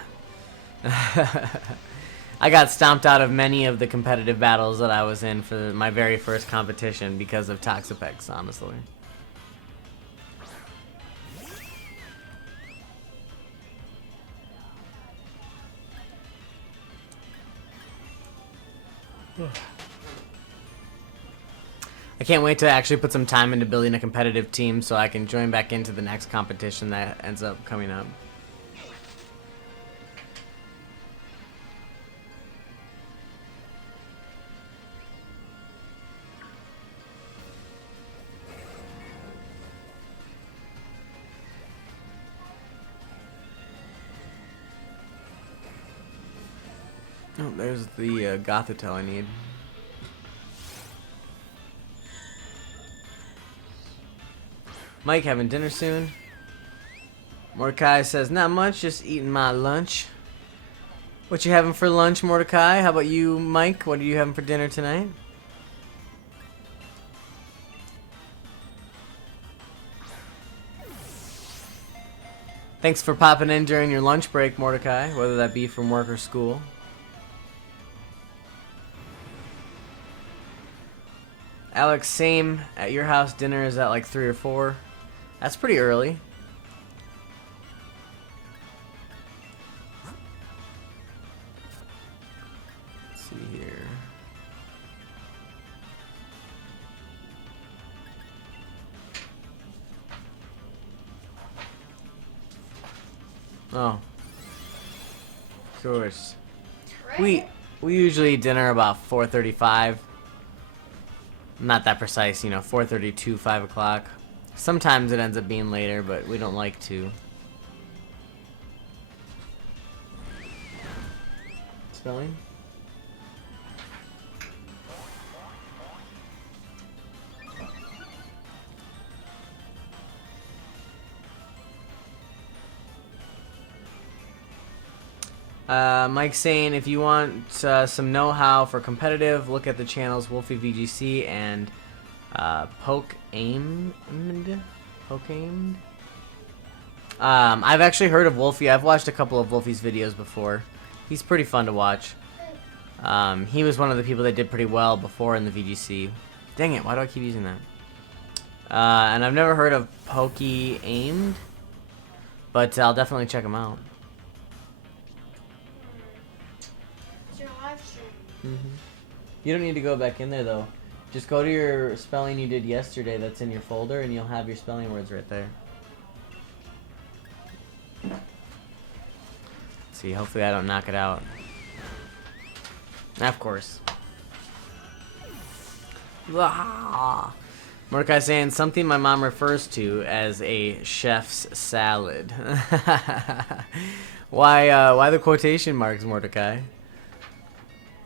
I got stomped out of many of the competitive battles that I was in for my very first competition because of Toxapex, honestly. I can't wait to actually put some time into building a competitive team so I can join back into the next competition that ends up coming up. Oh, there's the Gothitelle I need. Mike, having dinner soon? Mordecai says, not much, just eating my lunch. What you having for lunch, Mordecai? How about you, Mike? What are you having for dinner tonight? Thanks for popping in during your lunch break, Mordecai, whether that be from work or school. Alex, same. At your house, dinner is at like 3 or 4. That's pretty early. Let's see here. Oh. Of course. We usually eat dinner about 4:35. Not that precise, you know, 4:32, 5 o'clock. Sometimes it ends up being later, but we don't like to. Spelling? Mike's saying if you want some know-how for competitive, look at the channels Wolfie VGC and Pokeaimed. I've actually heard of Wolfie. I've watched a couple of Wolfie's videos before. He's pretty fun to watch. He was one of the people that did pretty well before in the VGC. Dang it, why do I keep using that? And I've never heard of Pokeaimed, but I'll definitely check him out. You don't need to go back in there though. Just go to your spelling you did yesterday that's in your folder and you'll have your spelling words right there. Let's see, hopefully I don't knock it out. Of course. Mordecai saying something my mom refers to as a chef's salad. Why the quotation marks, Mordecai?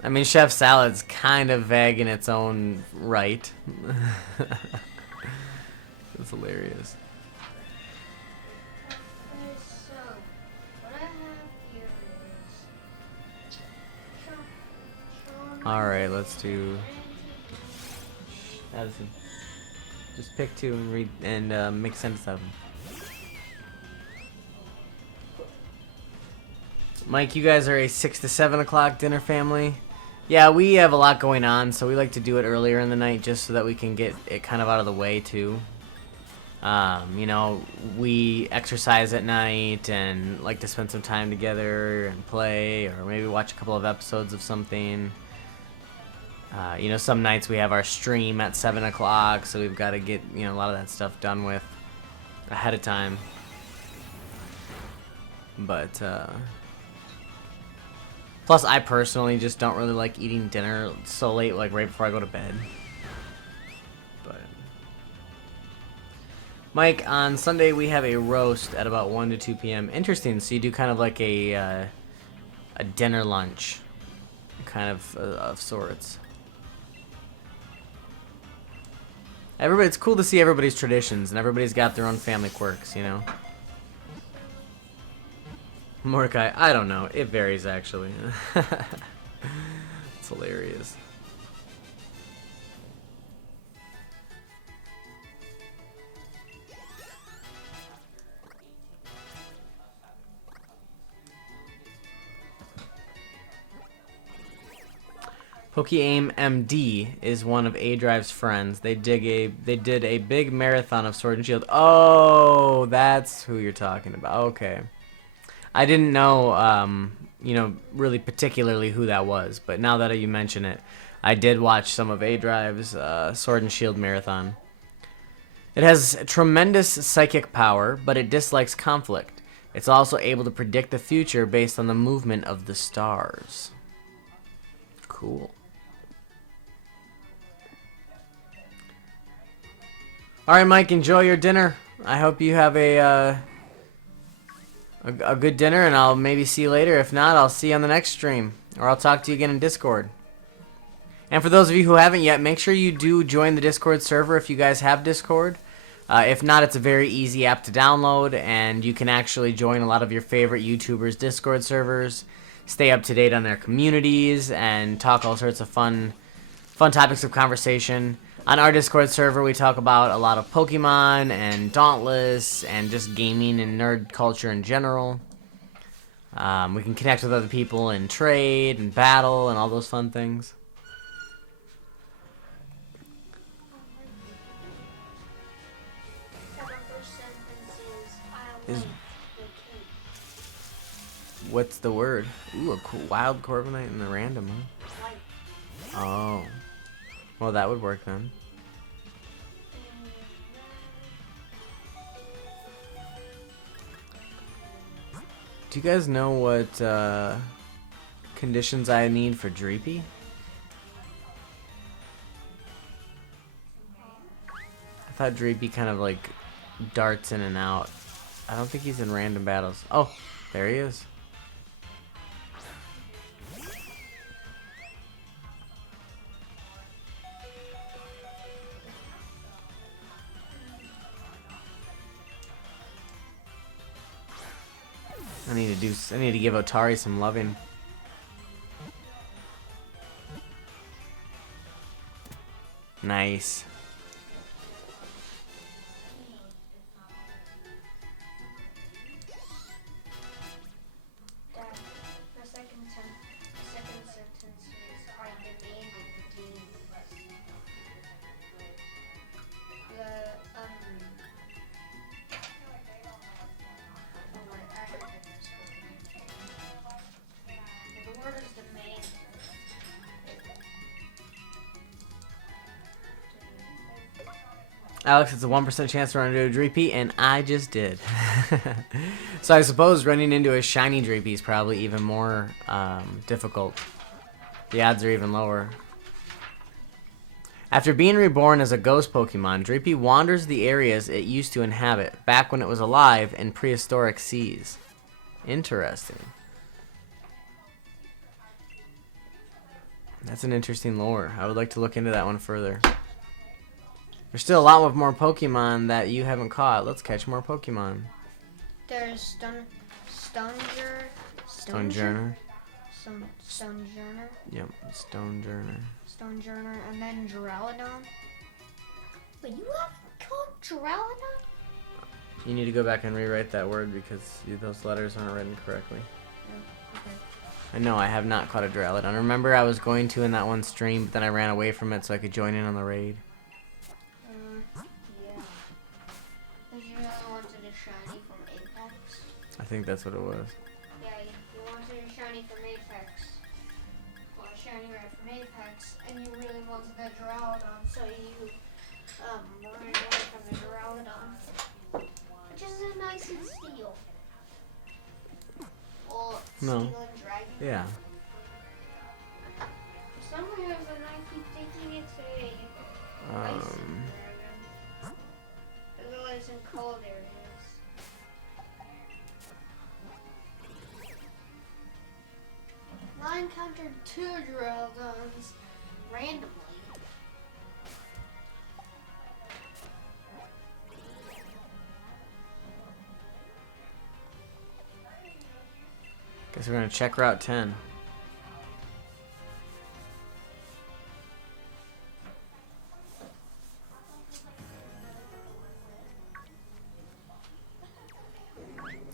I mean, chef salad's kind of vague in its own right. That's hilarious. Okay, so what I have here is All right, let's do. Addison, just pick two and read and make sense of them. Mike, you guys are a 6 to 7 o'clock dinner family. Yeah, we have a lot going on, so we like to do it earlier in the night just so that we can get it kind of out of the way too. You know, we exercise at night and like to spend some time together and play, or maybe watch a couple of episodes of something. You know, some nights we have our stream at 7 o'clock, so we've got to get, you know, a lot of that stuff done with ahead of time. But, plus, I personally just don't really like eating dinner so late, like right before I go to bed. But Mike, on Sunday we have a roast at about 1 to 2 p.m. Interesting. So you do kind of like a dinner lunch, kind of sorts. Everybody, it's cool to see everybody's traditions, and everybody's got their own family quirks, you know. Mordecai, I don't know. It varies, actually. It's hilarious. PokeAim MD is one of A Drive's friends. They did a big marathon of Sword and Shield. Oh, that's who you're talking about. Okay. I didn't know, you know, really particularly who that was, but now that you mention it, I did watch some of A Drive's Sword and Shield marathon. It has tremendous psychic power, but it dislikes conflict. It's also able to predict the future based on the movement of the stars. Cool. All right, Mike, enjoy your dinner. I hope you have a good dinner, and I'll maybe see you later. If not, I'll see you on the next stream, or I'll talk to you again in Discord. And for those of you who haven't yet, make sure you do join the Discord server if you guys have Discord. If not, it's a very easy app to download, and you can actually join a lot of your favorite YouTubers' Discord servers, stay up to date on their communities, and talk all sorts of fun topics of conversation. On our Discord server, we talk about a lot of Pokemon and Dauntless and just gaming and nerd culture in general. We can connect with other people and trade and battle and all those fun things. What's the word? Ooh, a cool, wild Corviknight and a random, huh? Oh. Well, that would work then. Do you guys know what conditions I need for Dreepy? I thought Dreepy kind of like darts in and out. I don't think he's in random battles. Oh, there he is. I need to give Otari some loving. Nice. Dad, the second sentence is I demanded the game. The word is demand. Alex, it's a 1% chance to run into a Dreepy, and I just did. So I suppose running into a shiny Dreepy is probably even more difficult. The odds are even lower. After being reborn as a ghost Pokemon, Dreepy wanders the areas it used to inhabit, back when it was alive in prehistoric seas. Interesting. That's an interesting lore. I would like to look into that one further. There's still a lot of more Pokemon that you haven't caught. Let's catch more Pokemon. There's Stonejourner. Stonejourner. Stonejourner. Yep, Stonejourner. Stonejourner, and then Duraludon. Wait, you haven't caught Duraludon? You need to go back and rewrite that word because those letters aren't written correctly. Oh, okay. I know I have not caught a Duraludon. Remember I was going to in that one stream, but then I ran away from it so I could join in on the raid. Yeah. Because you really wanted a shiny from Apex. I think that's what it was. Yeah, you wanted a shiny from Apex. Well, a shiny right from Apex, and you really wanted a Duraludon, so you ran away from the Duraludon. Which is a nice and steel. Or No. Steel and Dragon. Yeah. For some reason, I keep thinking it's a Ice and Dragon. There's always in cold areas. I encountered 2 Duraludons randomly. Guess we're gonna check Route 10.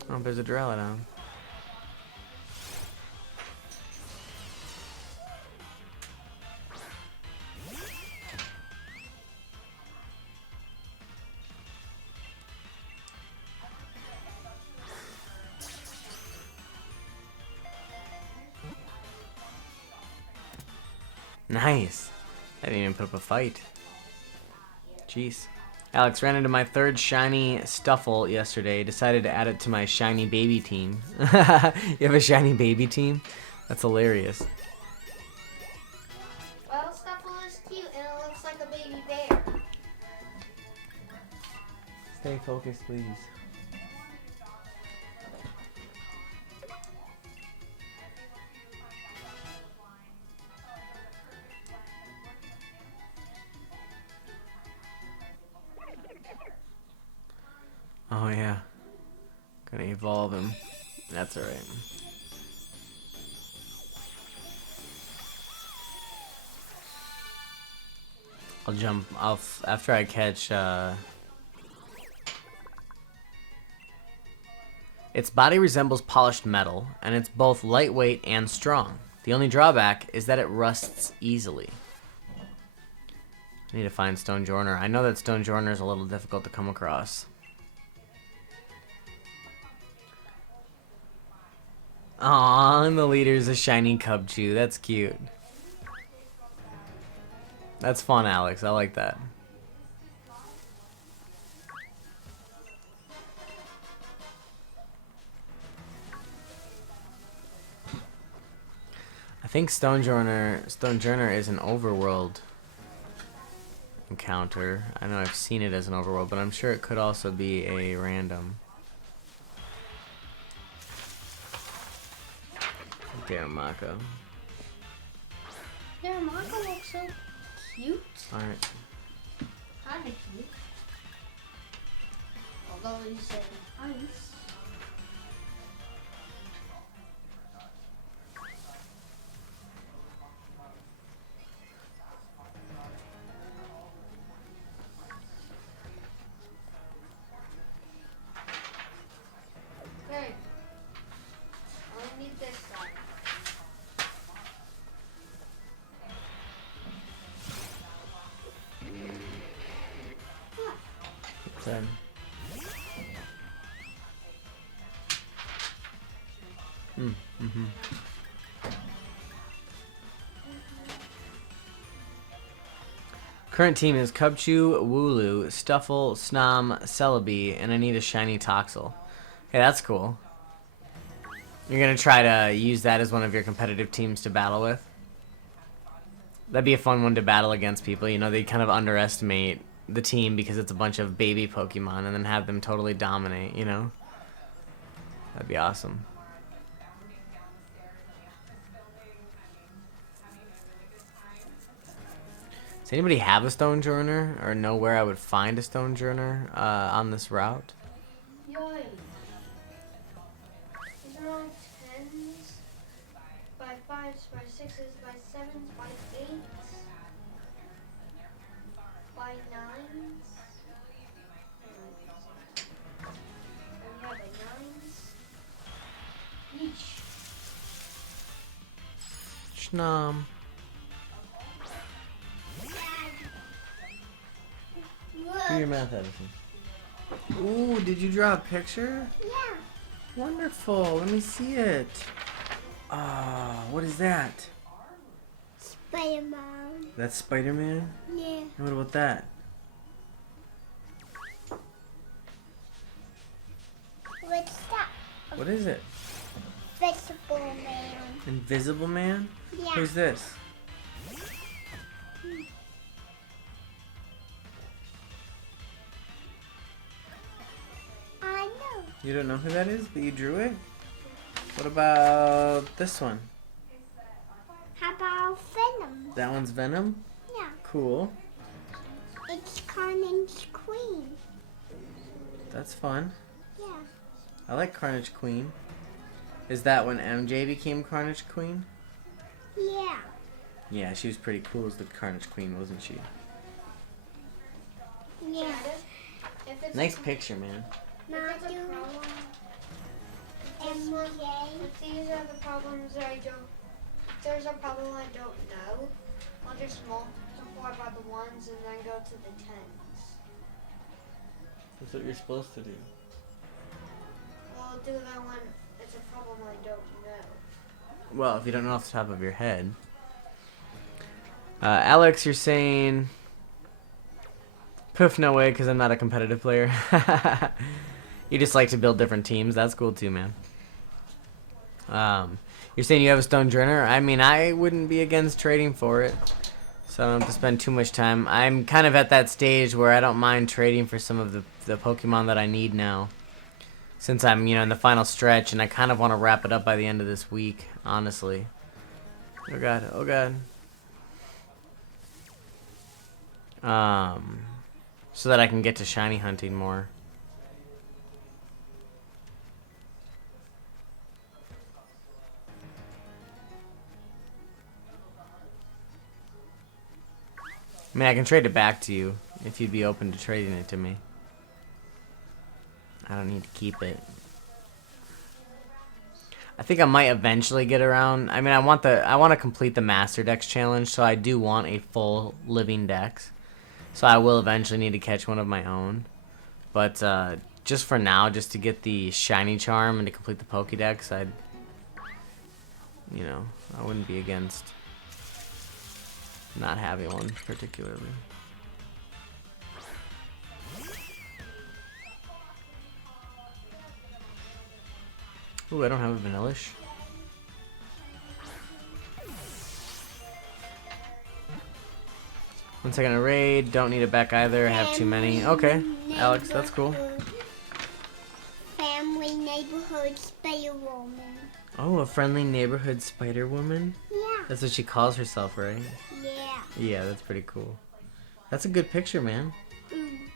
Oh, there's a Duraludon. Nice. I didn't even put up a fight. Jeez. Alex, ran into my 3rd shiny Stuffle yesterday. Decided to add it to my shiny baby team. You have a shiny baby team? That's hilarious. Well, Stuffle is cute and it looks like a baby bear. Stay focused, please. Oh yeah. Gonna evolve him. That's alright. I'll jump off after I catch its body resembles polished metal, and it's both lightweight and strong. The only drawback is that it rusts easily. I need to find Stonejourner. I know that Stonejourner is a little difficult to come across. Aww, and the leader's a shiny Cubchoo. That's cute. That's fun, Alex. I like that. I think Stonejourner is an overworld encounter. I know I've seen it as an overworld, but I'm sure it could also be a random. Mako. Yeah, Mako looks so cute. Alright. Kinda cute. Although he's in ice. Okay. I need this side. Then. Mm-hmm. Current team is Cubchoo, Wooloo, Stuffle, Snom, Celebi, and I need a shiny Toxel. Hey, that's cool. You're gonna try to use that as one of your competitive teams to battle with? That'd be a fun one to battle against people. You know, they kind of underestimate the team because it's a bunch of baby Pokemon and then have them totally dominate, you know? That'd be awesome. Does anybody have a stone joiner or know where I would find a stone joiner on this route? Yay. These are all 10s by 5s by 6s by 7s by 8s by 9s. And yeah, by 9s. Yeesh. Schnum. Do your math, Edison. Ooh, did you draw a picture? Yeah. Wonderful. Let me see it. Ah, what is that? Spider-Man. That's Spider-Man? Yeah. And what about that? What's that? What is it? Vegetable Man. Invisible Man? Yeah. Who's this? I know. You don't know who that is, but you drew it? What about this one? How about Venom? That one's Venom? Yeah. Cool. It's Carnage Queen. That's fun. Yeah. I like Carnage Queen. Is that when MJ became Carnage Queen? Yeah. Yeah, she was pretty cool as the Carnage Queen, wasn't she? Yeah. If it's Nice picture, man. If it's a problem, this one, if these are the problems that I don't, if there's a problem I don't know, I'll just multiply by the ones and then go to the 10s. That's what you're supposed to do. Well, I'll do that when it's a problem I don't know. Well, if you don't know off the top of your head. Alex, you're saying... Poof, no way, because I'm not a competitive player. You just like to build different teams. That's cool too, man. You're saying you have a stone joiner? I mean, I wouldn't be against trading for it. So I don't have to spend too much time. I'm kind of at that stage where I don't mind trading for some of the Pokemon that I need now. Since I'm, in the final stretch, and I kind of want to wrap it up by the end of this week, honestly. Oh god, oh god. So that I can get to shiny hunting more. I mean, I can trade it back to you if you'd be open to trading it to me. I don't need to keep it. I think I might eventually get around. I mean, I want to complete the Master Dex challenge, so I do want a full living dex. So I will eventually need to catch one of my own. But just for now, just to get the shiny charm and to complete the Pokedex, I wouldn't be against not having one particularly. Ooh, I don't have a Vanillish. One second, a raid. Don't need it back either. I have too many. Okay, Alex, that's cool. Family neighborhood Spider Woman. Oh, a friendly neighborhood Spider Woman? Yeah. That's what she calls herself, right? Yeah. Yeah, that's pretty cool. That's a good picture, man.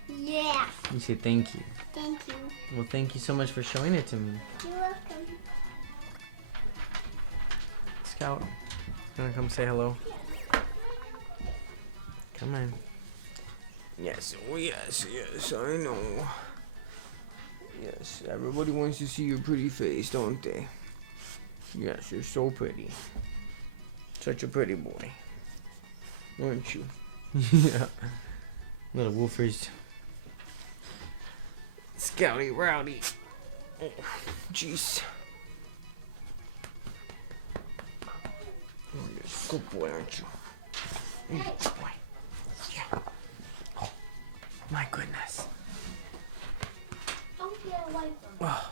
Yeah. You say thank you. Thank you. Well, thank you so much for showing it to me. You're welcome. Scout, you wanna come say hello? Come on. Yes, oh yes, yes, I know. Yes, everybody wants to see your pretty face, don't they? Yes, you're so pretty. Such a pretty boy. Aren't you? Yeah. Little woofers. Scouty rowdy. Oh, jeez. Oh, you're a good boy, aren't you? You're a good boy. Yeah. Oh, my goodness. Don't get away from me. Oh.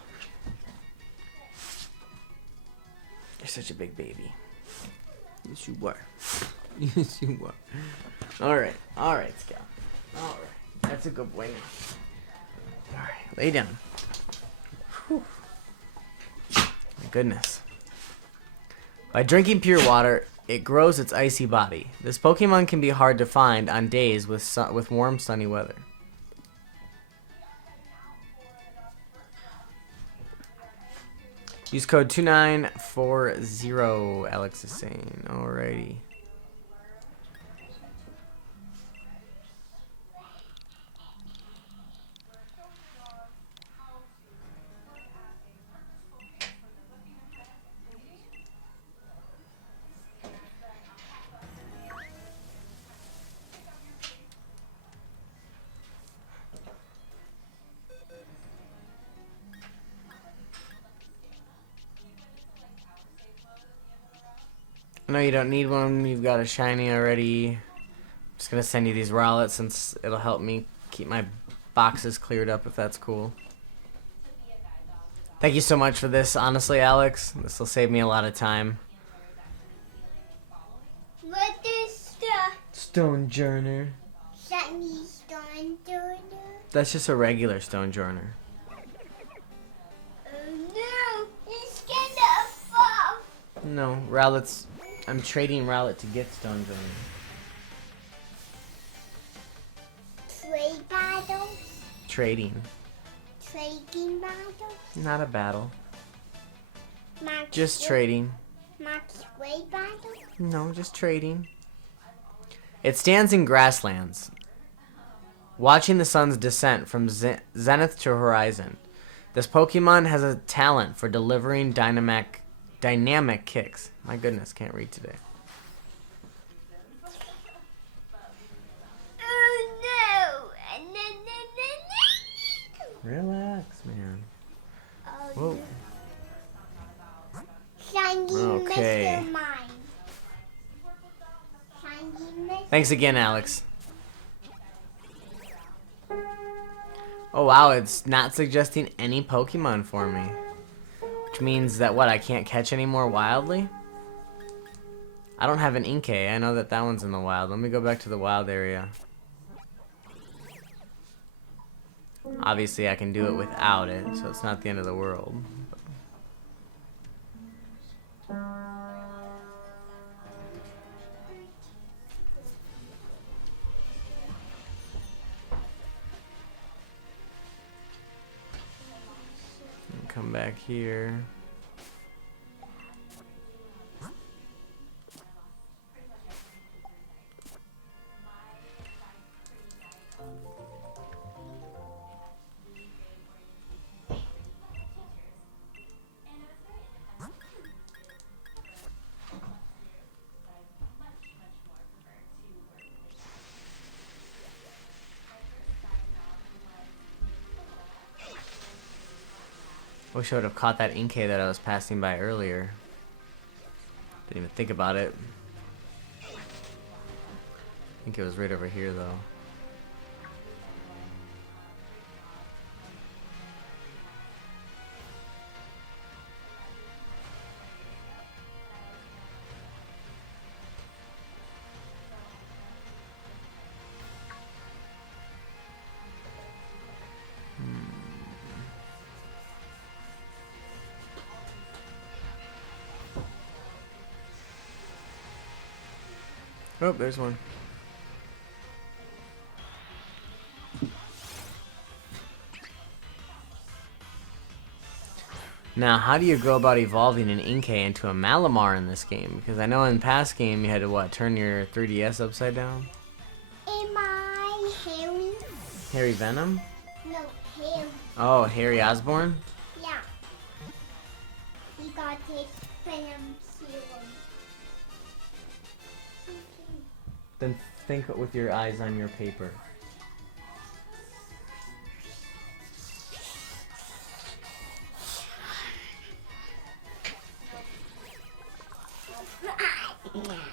You're such a big baby. Yes, you were. Yes, you were. Alright, Scout. Alright, that's a good boy now. Alright, lay down. Whew. My goodness. By drinking pure water, it grows its icy body. This Pokemon can be hard to find on days with warm, sunny weather. Use code 2940, Alex is saying. Alrighty. No, you don't need one. You've got a shiny already. I'm just gonna send you these Rowlets since it'll help me keep my boxes cleared up if that's cool. Thank you so much for this, honestly, Alex. This will save me a lot of time. What is the Stone Journer. shiny stone doing? That's just a regular Stone Journer. Oh no, it's gonna fall. No, Rowlets. I'm trading Rowlet to get Stone Journer. Trade battles? Trading. Trading battles? Not a battle. Max Just trading. Max trade battles? No, just trading. It stands in grasslands, watching the sun's descent from zenith to horizon. This Pokemon has a talent for delivering dynamic kicks. My goodness, can't read today. Oh no! Relax, man. Oh, Whoa. shiny Okay. Mr. Mime. Shiny Mr. Thanks again, Alex. Oh wow, it's not suggesting any Pokemon for me. Which means that what, I can't catch any more wildly? I don't have an Inkay. I know that that one's in the wild. Let me go back to the wild area. Obviously I can do it without it, so it's not the end of the world. Come back here. Wish I would have caught that Inkay that I was passing by earlier. Didn't even think about it. I think it was right over here though. Oh, there's one. Now, how do you go about evolving an Inkay into a Malamar in this game? Because I know in past game you had to, what, turn your 3DS upside down? Am I Harry? Harry Venom? No, Harry. Oh, Harry Osborn? Yeah. He got his venom serum. Then think with your eyes on your paper.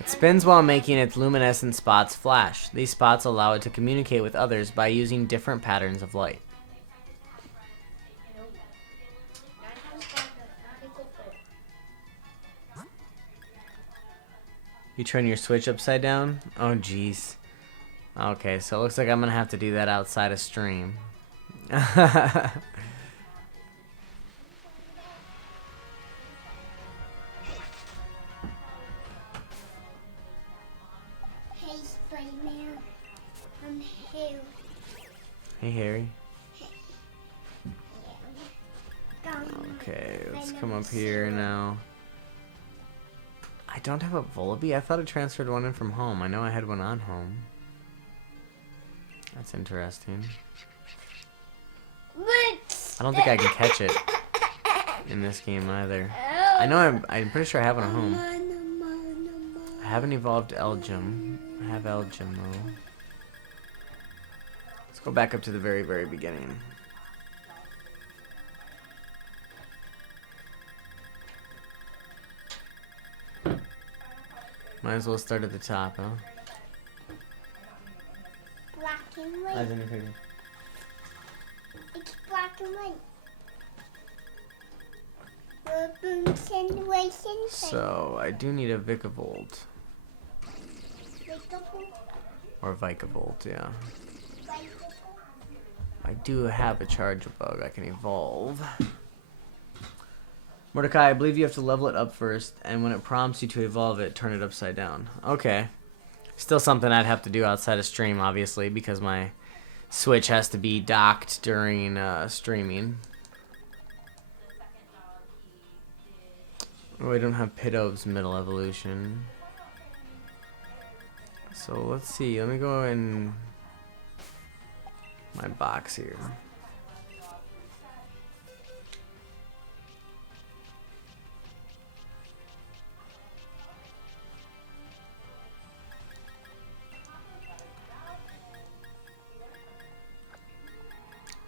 It spins while making its luminescent spots flash. These spots allow it to communicate with others by using different patterns of light. You turn your Switch upside down? Oh, jeez. Okay, so it looks like I'm gonna have to do that outside of stream. Hey, Harry. Going. Okay, let's come up here now. I don't have a Volibee? I thought I transferred one in from home. I know I had one on home. That's interesting. I don't think I can catch it in this game either. I know I'm pretty sure I have one at home. I haven't evolved Elgin. I have Elgin though. Let's go back up to the very, very beginning. Might as well start at the top, huh? Black and white. It's black and white. So, I do need a Vikavolt. Or Vikavolt, yeah. I do have a Charjabug I can evolve. Mordecai, I believe you have to level it up first, and when it prompts you to evolve it, turn it upside down. Okay. Still something I'd have to do outside of stream, obviously, because my Switch has to be docked during streaming. Oh, I don't have Pidov's middle evolution. So let's see. Let me go in my box here.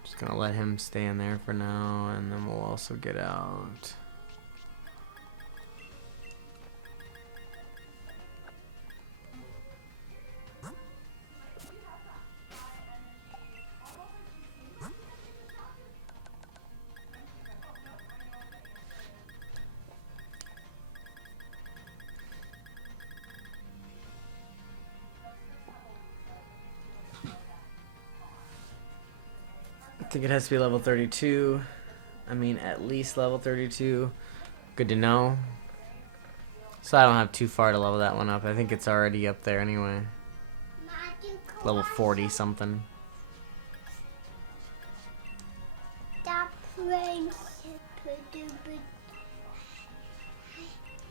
Just gonna let him stay in there for now, and then we'll also get out. I think it has to be level 32. I mean, at least level 32. Good to know. So I don't have too far to level that one up. I think it's already up there anyway. Level 40 something. Stop playing.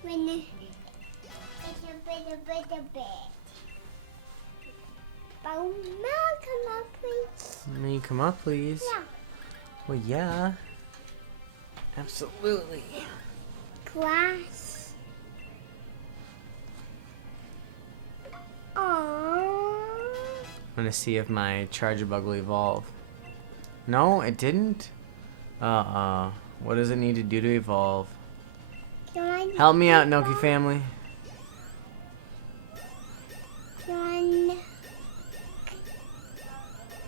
When it's a bit. Oh, come up, please. May you come up, please? Yeah. Well, yeah. Absolutely. Glass. Aww. I'm gonna see if my Charjabug will evolve. No, it didn't? What does it need to do to evolve? Help me out, Noki family.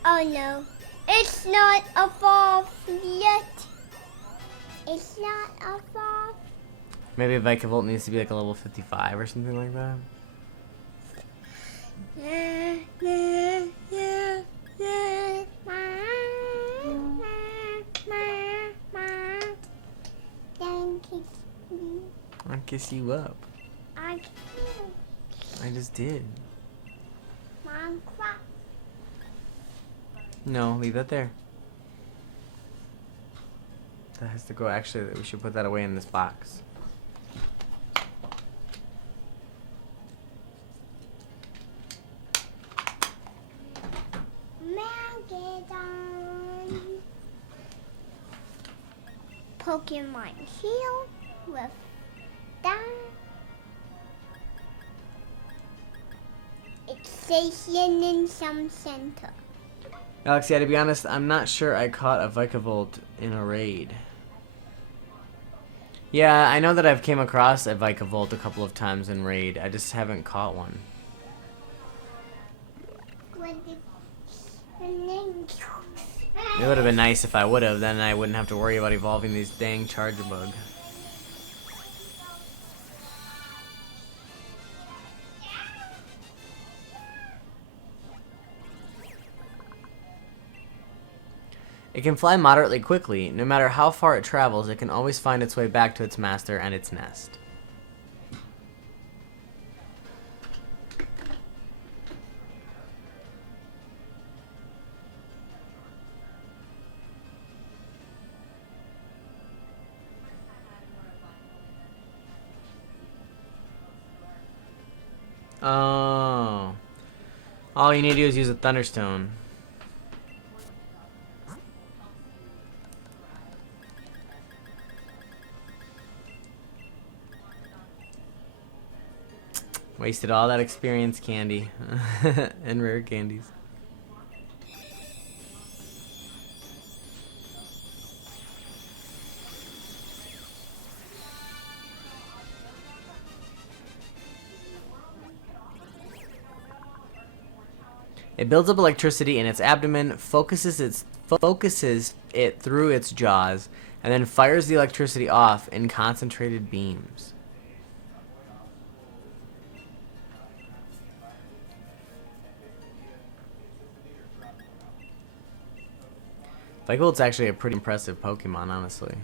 Oh no, it's not evolved yet. It's not evolved. Maybe a Vikavolt needs to be like a level 55 or something like that. I'll kiss you up. I just did. No, leave that there. That has to go. Actually, we should put that away in this box. Pokemon heal with that. It's station in some center. Alex, yeah, to be honest, I'm not sure I caught a Vikavolt in a raid. Yeah, I know that I've came across a Vikavolt a couple of times in raid. I just haven't caught one. It would have been nice if I would have. Then I wouldn't have to worry about evolving these dang Charjabug. It can fly moderately quickly. No matter how far it travels, it can always find its way back to its master and its nest. Oh. All you need to do is use a Thunderstone. Wasted all that experience candy and rare candies. It builds up electricity in its abdomen, focuses it through its jaws, and then fires the electricity off in concentrated beams. Vicolt's actually a pretty impressive Pokemon, honestly.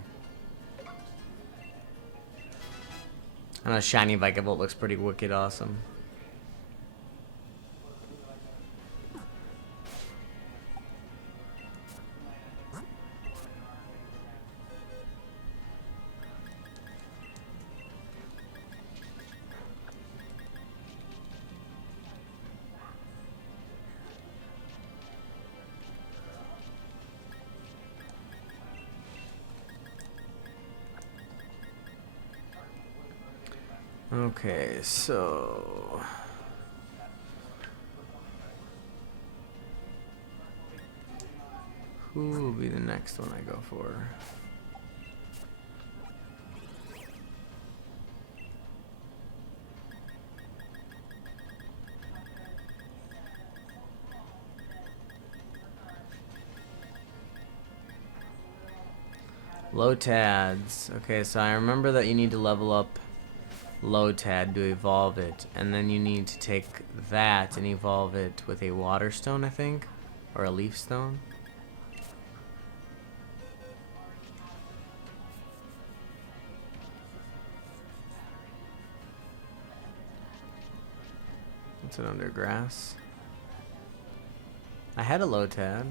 I know shiny Vikavolt looks pretty wicked awesome. Okay, so who will be the next one I go for? Lotads. Okay, so I remember that you need to level up Lotad to evolve it, and then you need to take that and evolve it with a water stone, I think, or a leaf stone. What's it under? Grass? I had a Lotad.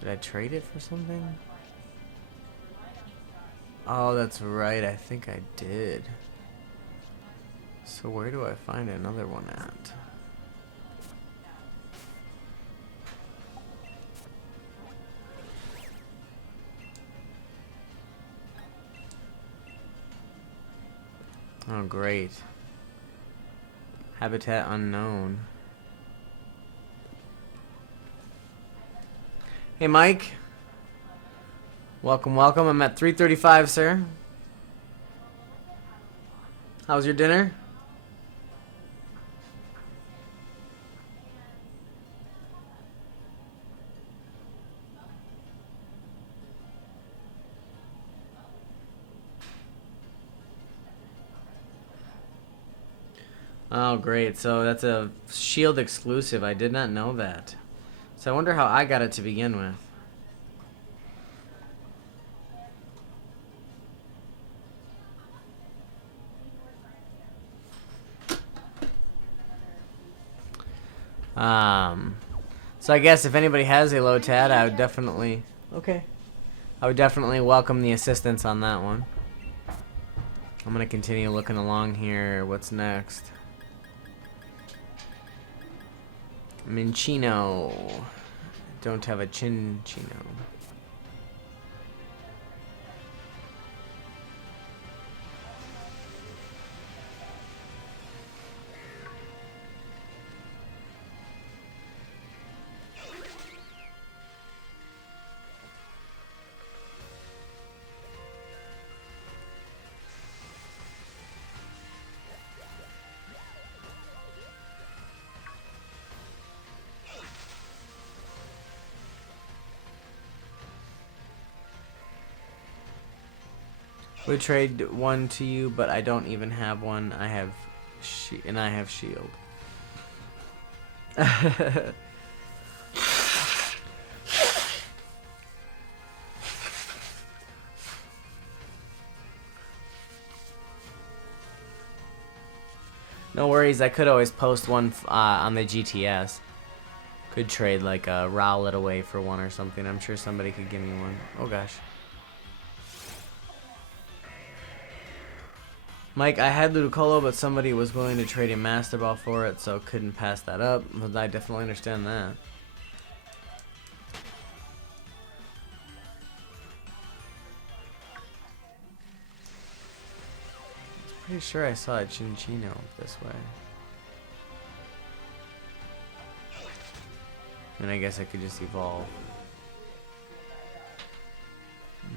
Did I trade it for something? Oh, that's right. I think I did. So where do I find another one at? Oh, great. Habitat unknown. Hey, Mike. Welcome, welcome. I'm at 3:35, sir. How was your dinner? Oh, great. So that's a Shield exclusive. I did not know that. So I wonder how I got it to begin with. So I guess if anybody has a Lotad, I would definitely... Okay. I would definitely welcome the assistance on that one. I'm going to continue looking along here. What's next? Minchino. Don't have a Chinchino. Would trade one to you, but I don't even have one. I have Shield. No worries. I could always post one on the GTS. Could trade like a Rowlet away for one or something. I'm sure somebody could give me one. Oh gosh. Mike, I had Ludicolo, but somebody was willing to trade a Master Ball for it, so couldn't pass that up. But I definitely understand that. Pretty sure I saw a Chinchino this way. And I guess I could just evolve.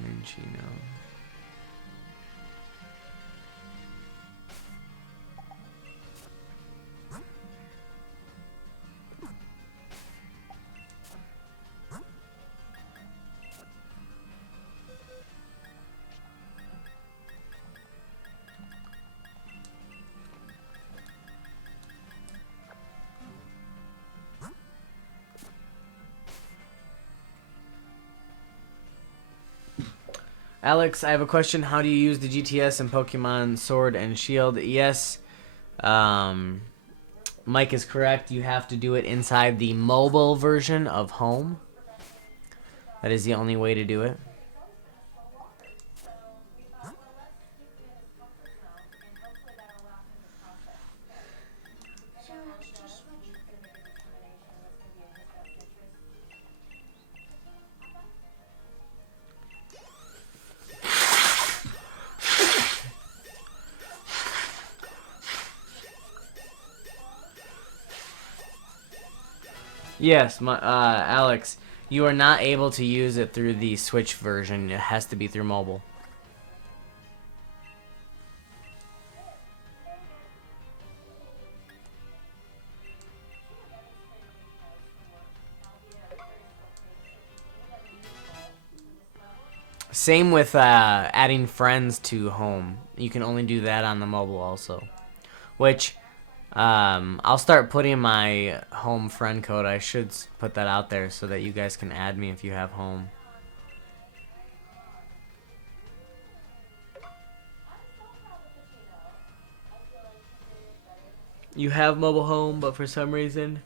Chinchino. Alex, I have a question. How do you use the GTS in Pokemon Sword and Shield? Yes, Mike is correct. You have to do it inside the mobile version of Home. That is the only way to do it. Yes, Alex, you are not able to use it through the Switch version. It has to be through mobile. Same with adding friends to Home. You can only do that on the mobile also. Which, I'll start putting my Home friend code. I should put that out there so that you guys can add me if you have Home. You have mobile Home, but for some reason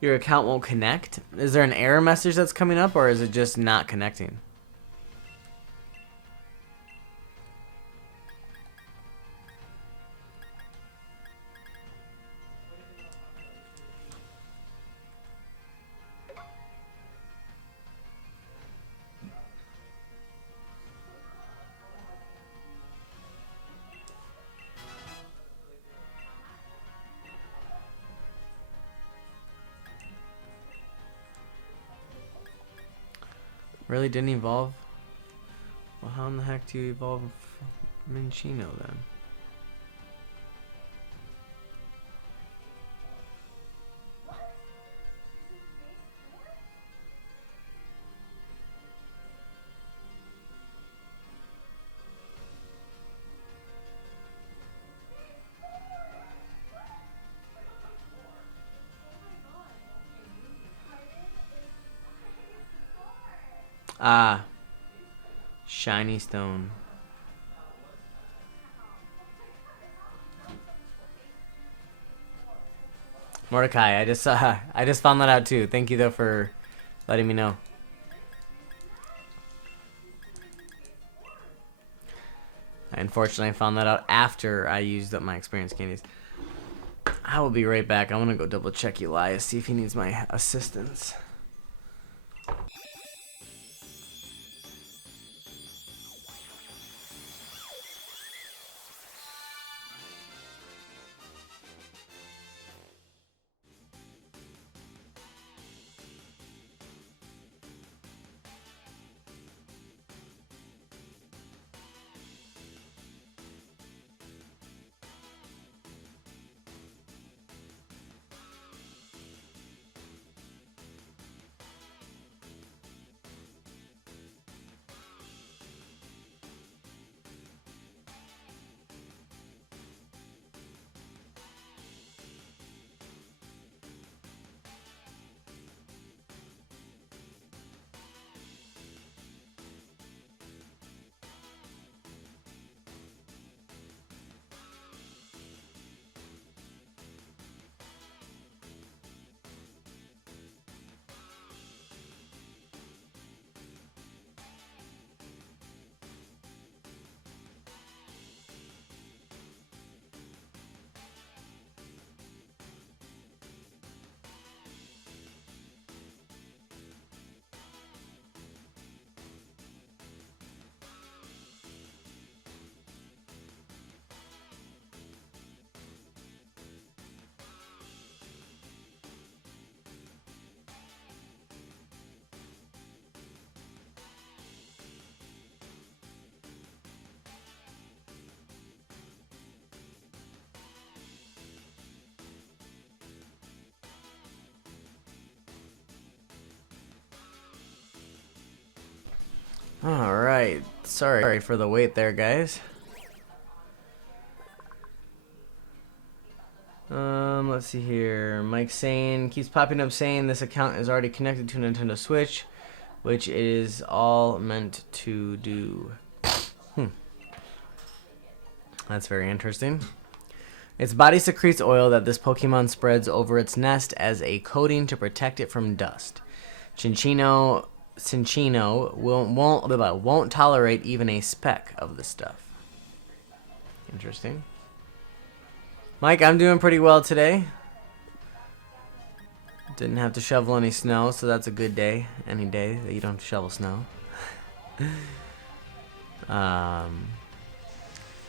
your account won't connect. Is there an error message that's coming up, or is it just not connecting? Really didn't evolve? Well, how in the heck do you evolve Minchino then? Ah, shiny stone. Mordecai, I just found that out too. Thank you though for letting me know. Unfortunately, I found that out after I used up my experience candies. I will be right back. I want to go double check Elias, see if he needs my assistance. Alright. Sorry for the wait there, guys. Let's see here. Mike saying, keeps popping up saying this account is already connected to Nintendo Switch, which is all meant to do. That's very interesting. Its body secretes oil that this Pokemon spreads over its nest as a coating to protect it from dust. Cinccino won't tolerate even a speck of the stuff. Interesting. Mike, I'm doing pretty well today. Didn't have to shovel any snow, so that's a good day. Any day that you don't have to shovel snow.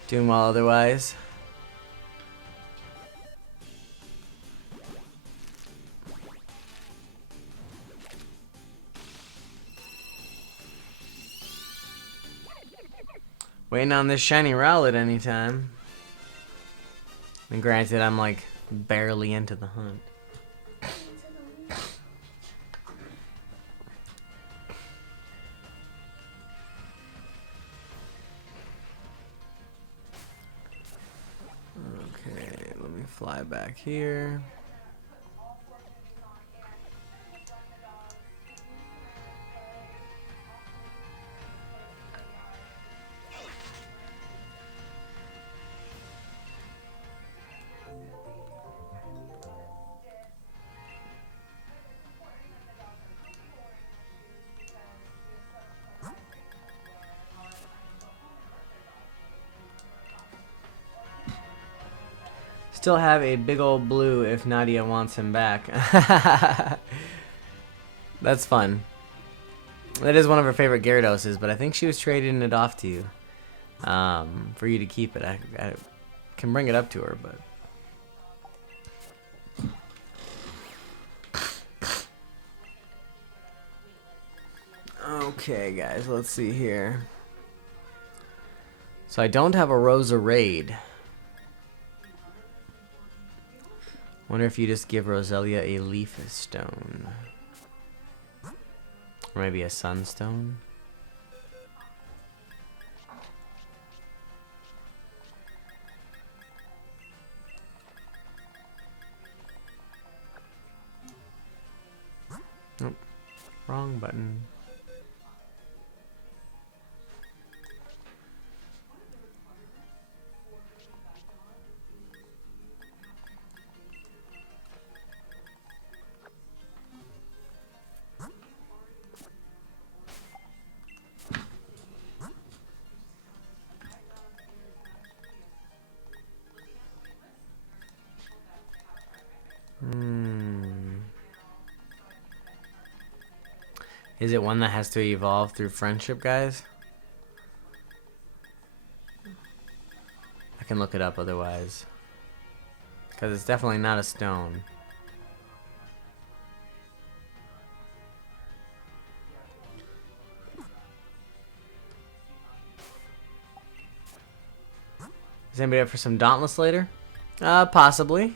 Doing well otherwise. Waiting on this shiny Rowlet anytime. And granted, I'm like barely into the hunt. Okay, let me fly back here. Still have a big old blue if Nadia wants him back. That's fun. That is one of her favorite Gyarados, but I think she was trading it off to you. For you to keep it. I can bring it up to her, but... Okay, guys, let's see here. So I don't have a Roserade. Wonder if you just give Roselia a Leaf Stone. Or maybe a Sunstone. Nope. Wrong button. Is it one that has to evolve through friendship, guys? I can look it up otherwise. Because it's definitely not a stone. Is anybody up for some Dauntless later? Possibly.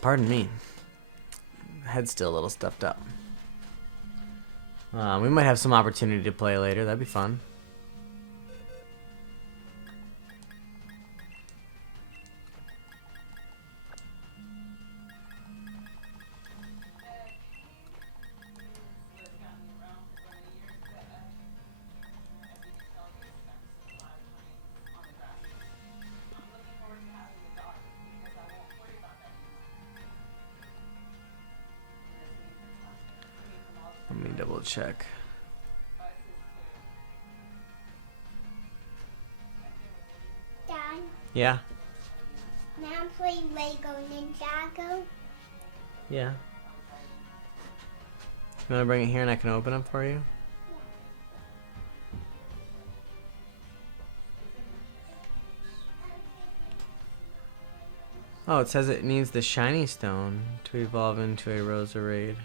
Pardon me. Head's still a little stuffed up. We might have some opportunity to play later. That'd be fun. Let me double check. Dad, Yeah? now play Lego Ninjago. Yeah. You want to bring it here and I can open it for you? Oh, it says it needs the shiny stone to evolve into a Roserade.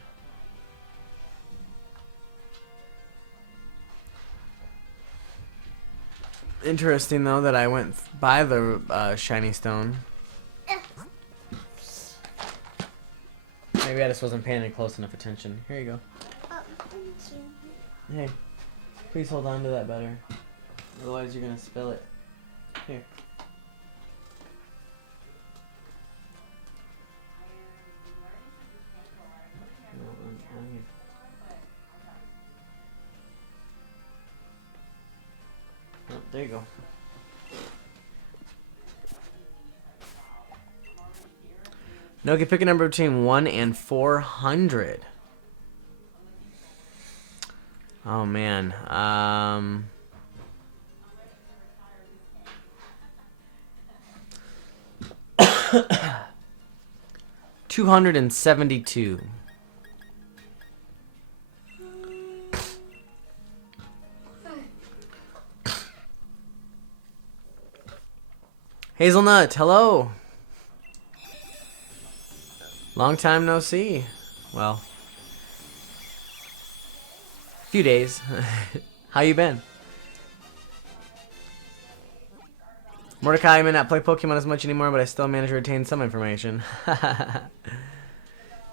Interesting though that I went by the shiny stone. Maybe I just wasn't paying close enough attention. Here you go. you. Hey, please hold on to that better. Otherwise you're gonna spill it. Here. No, on here. Oh, there you go. Noki, pick a number between 1 and 400. Oh, man. 272. Hazelnut, hello. Long time no see. Well, few days. How you been? Mordecai, I may not play Pokemon as much anymore, but I still manage to retain some information.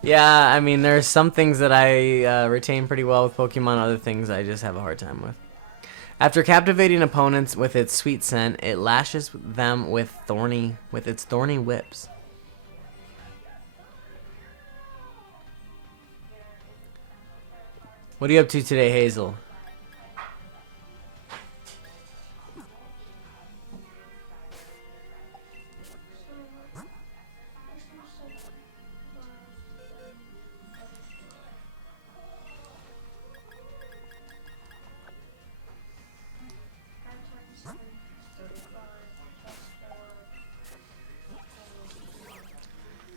Yeah, I mean, there's some things that I retain pretty well with Pokemon, other things I just have a hard time with. After captivating opponents with its sweet scent, it lashes them with its thorny whips. What are you up to today, Hazel?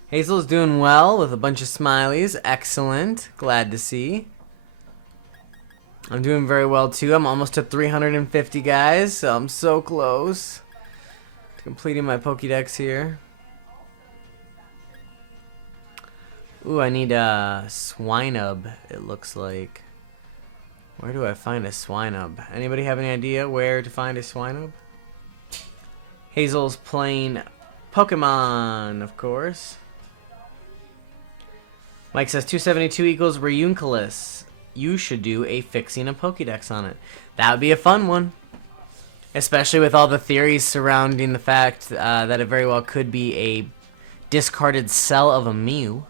Hazel's doing well with a bunch of smileys. Excellent. Glad to see. I'm doing very well too. I'm almost to 350 guys, so I'm so close to completing my Pokedex here. Ooh, I need a Swinub, it looks like. Where do I find a Swinub? Anybody have any idea where to find a Swinub? Hazel's playing Pokemon, of course. Mike says 272 equals Reunculus. You should do a fixing a Pokedex on it. That would be a fun one. Especially with all the theories surrounding the fact that it very well could be a discarded cell of a Mew.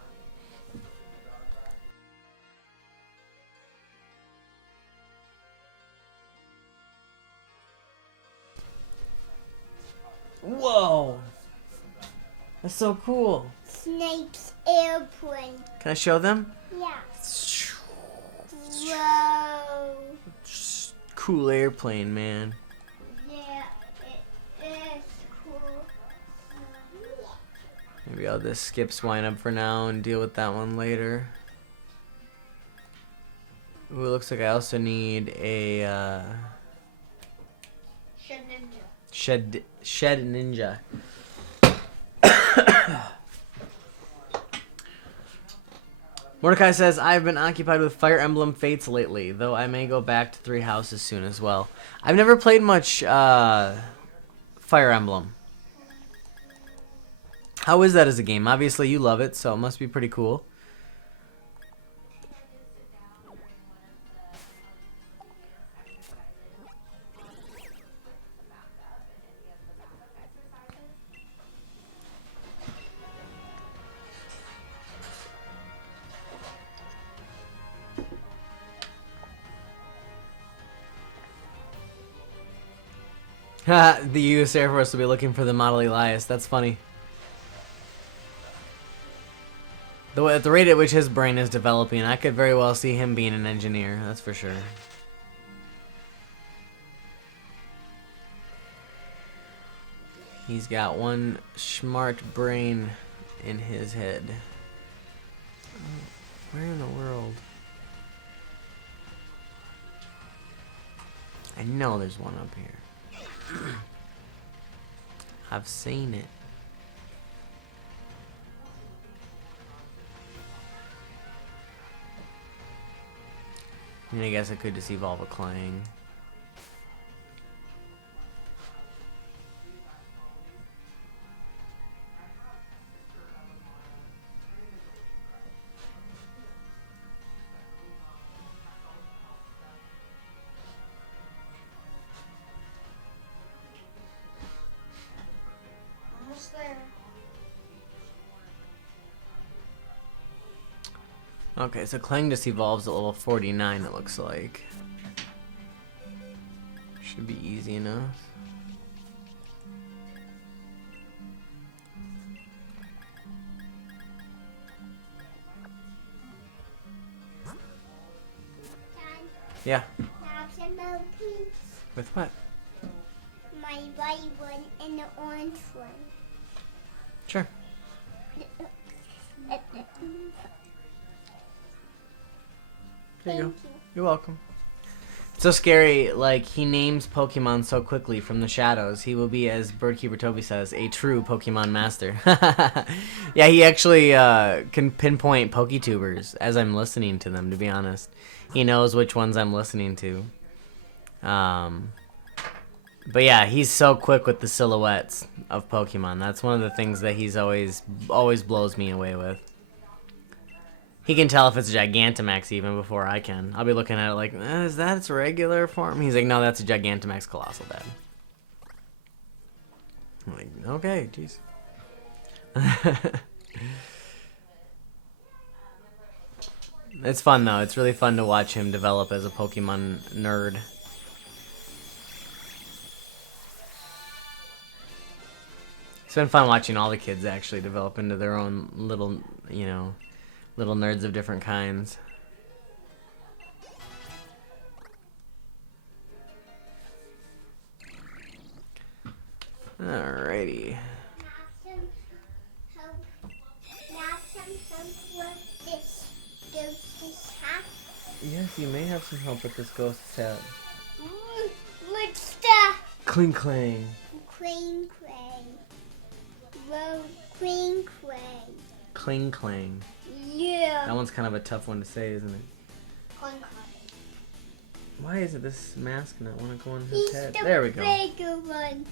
Whoa! That's so cool. Snake's airplane. Can I show them? Yeah. Whoa. Cool airplane, man. Yeah, it is cool. Maybe I'll just skip Swinub for now and deal with that one later. Ooh, it looks like I also need a Shed Ninja. Mordecai says, I've been occupied with Fire Emblem Fates lately, though I may go back to Three Houses soon as well. I've never played much Fire Emblem. How is that as a game? Obviously you love it, so it must be pretty cool. The U.S. Air Force will be looking for the Model Elias. That's funny. At the rate at which his brain is developing, I could very well see him being an engineer. That's for sure. He's got one smart brain in his head. Where in the world? I know there's one up here. I've seen it. I mean, I guess I could just evolve a Clang. Okay, so Clang just evolves at level 49, it looks like. Should be easy enough. Dad, Yeah. have some milk, please. With what? My white one and the orange one. Sure. There you go. Thank you. You're welcome. It's so scary, like, he names Pokemon so quickly from the shadows. He will be, as Birdkeeper Toby says, a true Pokemon master. Yeah, he actually can pinpoint Poketubers as I'm listening to them, to be honest. He knows which ones I'm listening to. But yeah, he's so quick with the silhouettes of Pokemon. That's one of the things that he's always blows me away with. He can tell if it's a Gigantamax even before I can. I'll be looking at it like, is that its regular form? He's like, no, that's a Gigantamax Colossal, Dad. I'm like, okay, jeez. It's fun, though. It's really fun to watch him develop as a Pokemon nerd. It's been fun watching all the kids actually develop into their own little, you know, little nerds of different kinds. Alrighty. Have some help with this hat. Yes, you may have some help with this ghost set. What's the Cling clang. queen cray? Well, queen cray. Cling clang. Yeah. That one's kind of a tough one to say, isn't it? Clang clang. Why is it this mask not want to go on his He's head? the There we go. bigger one.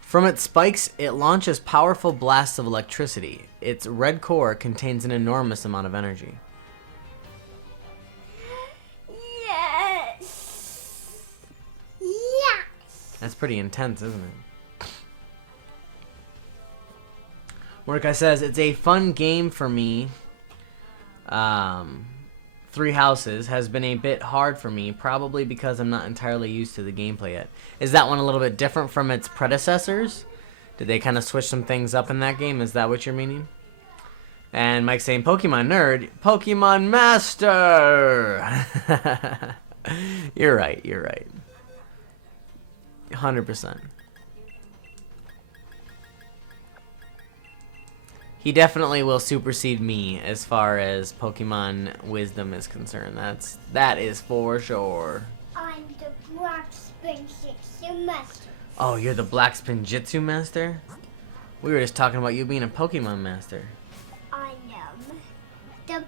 From its spikes, it launches powerful blasts of electricity. Its red core contains an enormous amount of energy. Yes. Yes. That's pretty intense, isn't it? Mordecai says, it's a fun game for me. Three Houses has been a bit hard for me, probably because I'm not entirely used to the gameplay yet. Is that one a little bit different from its predecessors? Did they kind of switch some things up in that game? Is that what you're meaning? And Mike's saying, Pokemon nerd, Pokemon master! You're right, you're right. 100%. He definitely will supersede me as far as Pokemon wisdom is concerned. That is for sure. I'm the Black Spring Jitsu Master. Oh, you're the Black Spin Jitsu Master? We were just talking about you being a Pokemon Master. I am the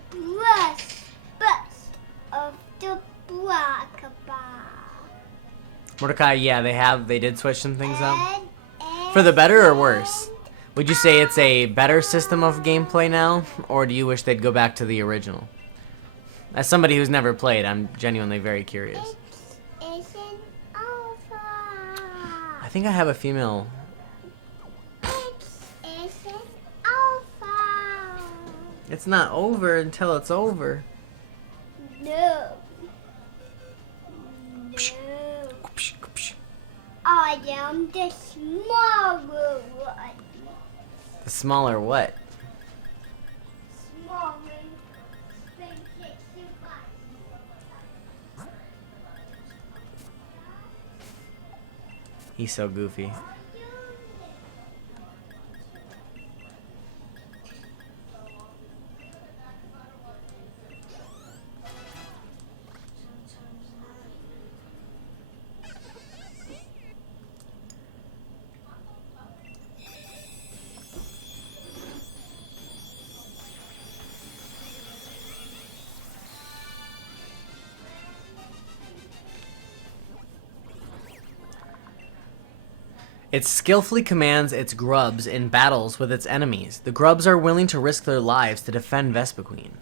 best of the Black Bar. Mordecai, yeah, they did switch some things up. For the better or worse? Would you say it's a better system of gameplay now, or do you wish they'd go back to the original? As somebody who's never played, I'm genuinely very curious. It's an alpha. I think I have a female. It's an alpha. It's not over until it's over. No. I am the smaller one. The smaller what? Smaller. He's so goofy. It skillfully commands its grubs in battles with its enemies. The grubs are willing to risk their lives to defend Vespiquen.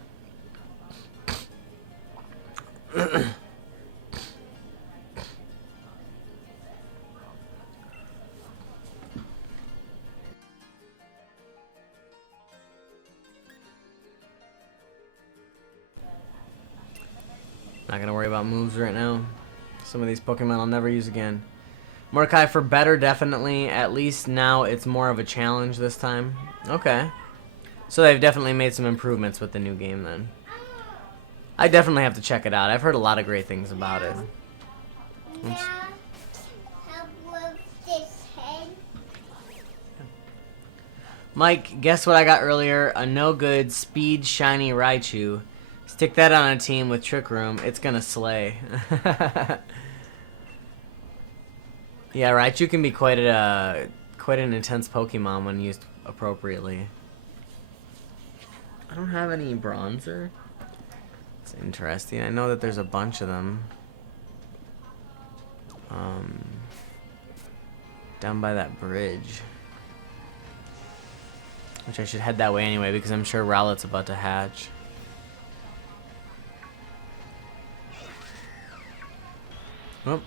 Not gonna worry about moves right now. Some of these Pokemon I'll never use again. Mordecai for better, definitely. At least now it's more of a challenge this time. Okay. So they've definitely made some improvements with the new game then. I definitely have to check it out. I've heard a lot of great things about it. Oops. Now, help with this head. Mike, guess what I got earlier? A no-good speed shiny Raichu. Stick that on a team with Trick Room. It's gonna slay. Yeah, Raichu can be quite an intense Pokemon when used appropriately. I don't have any bronzer. It's interesting. I know that there's a bunch of them. Down by that bridge. Which I should head that way anyway because I'm sure Rowlet's about to hatch. Whoop.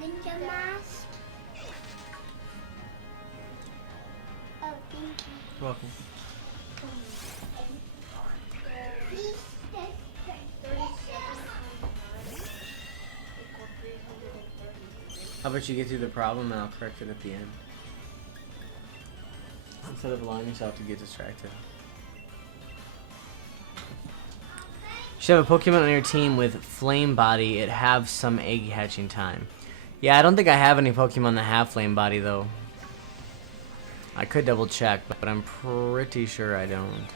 Ninja mask. Oh, thank you. You're welcome. Please, this. 37.9 equal 330. How about you get through the problem and I'll correct it at the end? Instead of allowing yourself to get distracted. You should have a Pokemon on your team with Flame Body. It have some egg hatching time. Yeah, I don't think I have any Pokemon that have Flame Body though. I could double check, but I'm pretty sure I don't.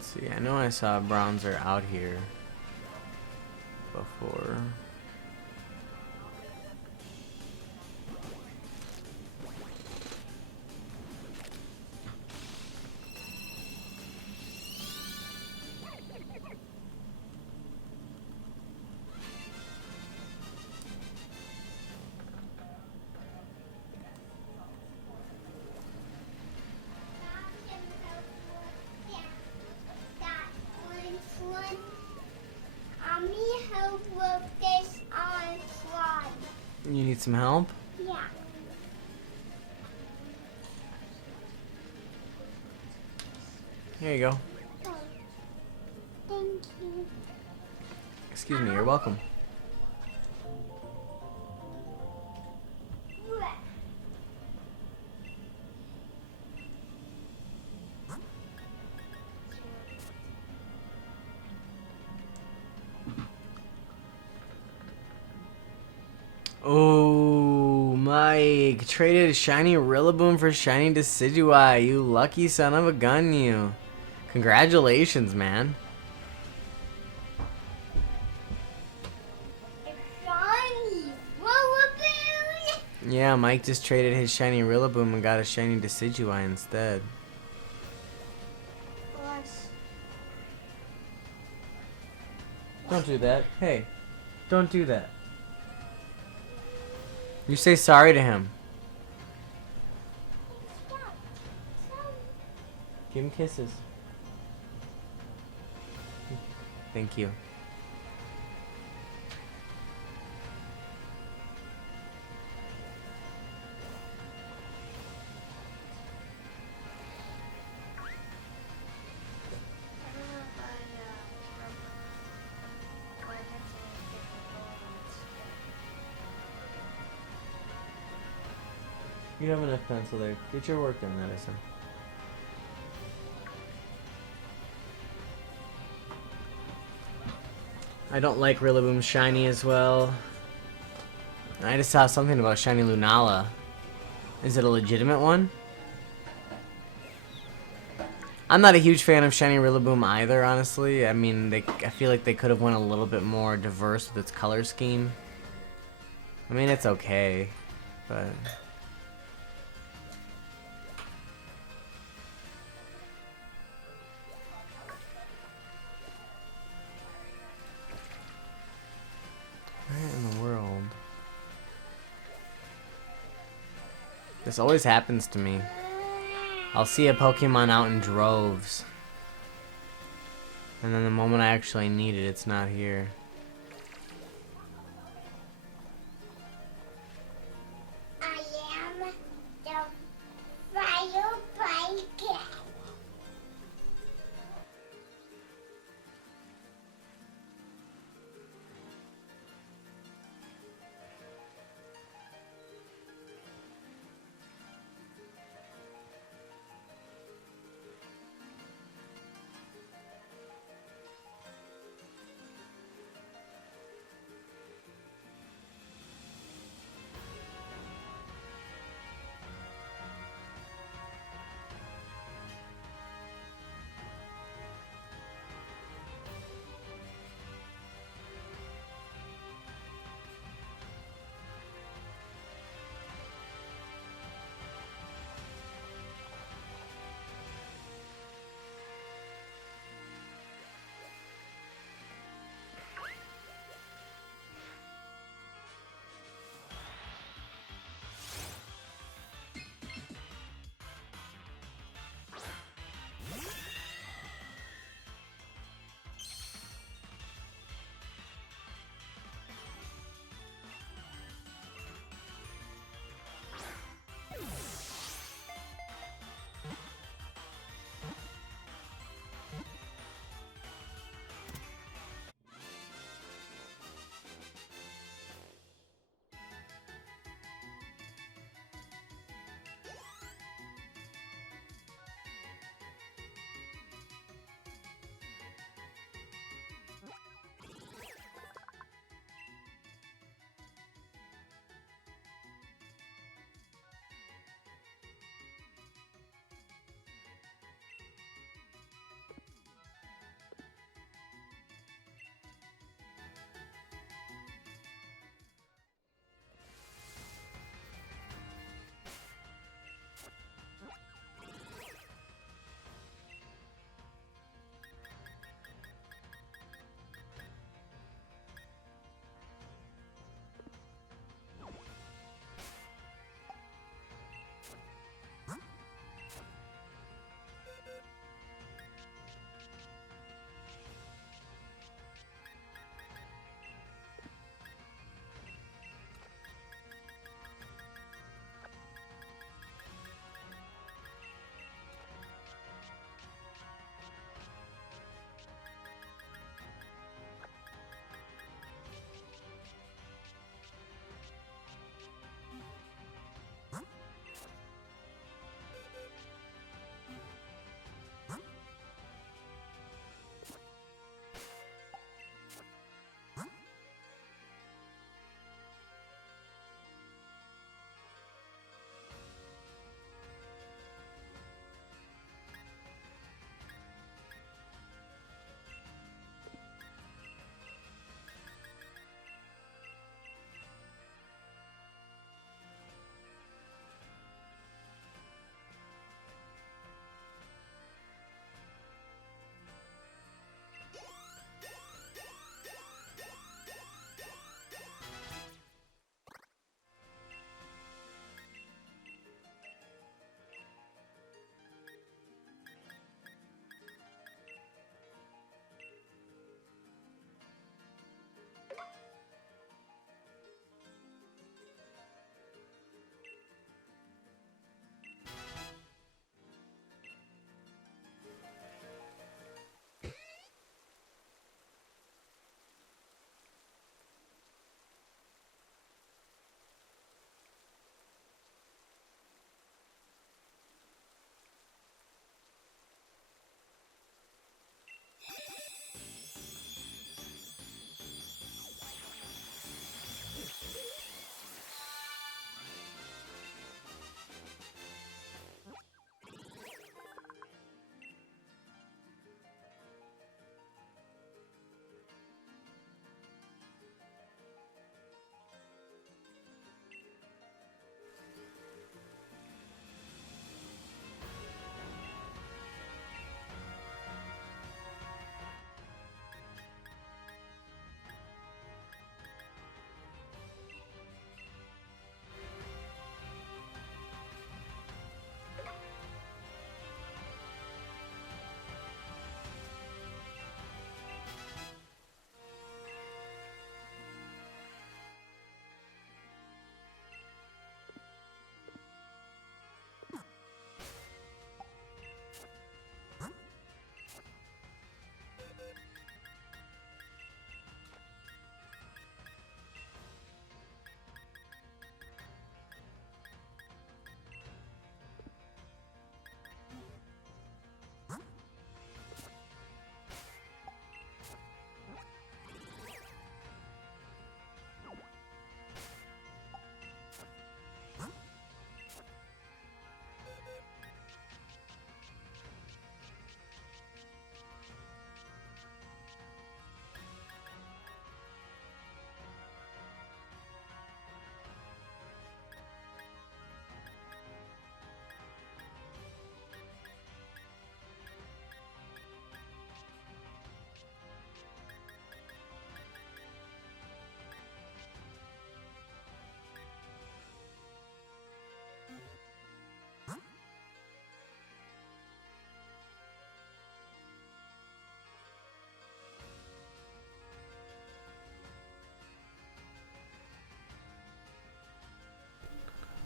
See, I know I saw a Bronzer out here before. Help with this on slide. You need some help? Yeah. Here you go. Oh, thank you. Excuse me, you're welcome. Oh, Mike traded shiny Rillaboom for shiny Decidueye. You lucky son of a gun, you. Congratulations, man. It's shiny. Rillaboom. Yeah, Mike just traded his shiny Rillaboom and got a shiny Decidueye instead. Plus, Don't do that. Hey, don't do that. You say sorry to him. Give him kisses. Thank you. I don't know if I remember. I had to get the gold on it. You have enough pencil there. Get your work done, Madison. I don't like Rillaboom Shiny as well. I just saw something about Shiny Lunala. Is it a legitimate one? I'm not a huge fan of Shiny Rillaboom either, honestly. I mean, I feel like they could have went a little bit more diverse with its color scheme. I mean, it's okay, but... Where in the world? This always happens to me. I'll see a Pokemon out in droves. And then the moment I actually need it, it's not here. I am the fire blanket.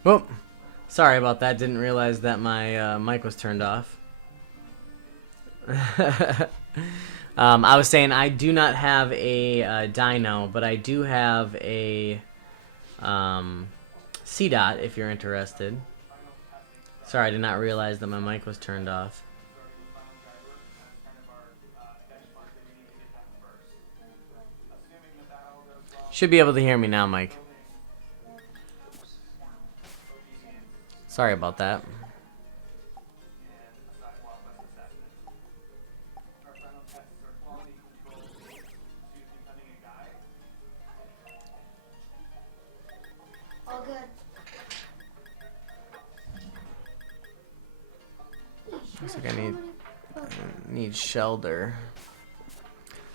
Whoop. Sorry about that. Didn't realize that my mic was turned off. I was saying I do not have a dino, but I do have a C-Dot if you're interested. Sorry, I did not realize that my mic was turned off. Should be able to hear me now, Mike. Sorry about that. All good. Looks like I need shelter.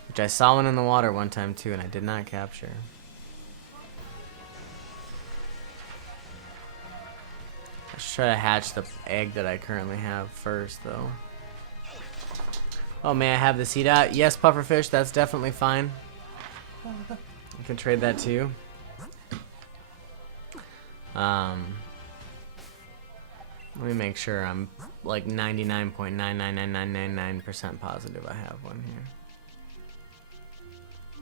Which I saw one in the water one time too, and I did not capture. Let's try to hatch the egg that I currently have first, though. Oh, may I have the C-Dot? Yes, pufferfish, that's definitely fine. You can trade that too. Let me make sure I'm like 99.99999% positive I have one here.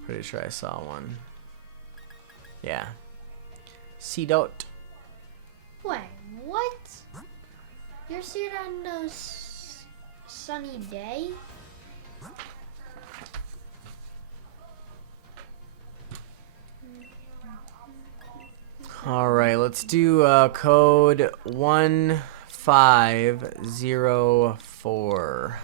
Pretty sure I saw one. Yeah. C-Dot. Wait, what? You're seeing on a sunny day? All right, let's do code 1504.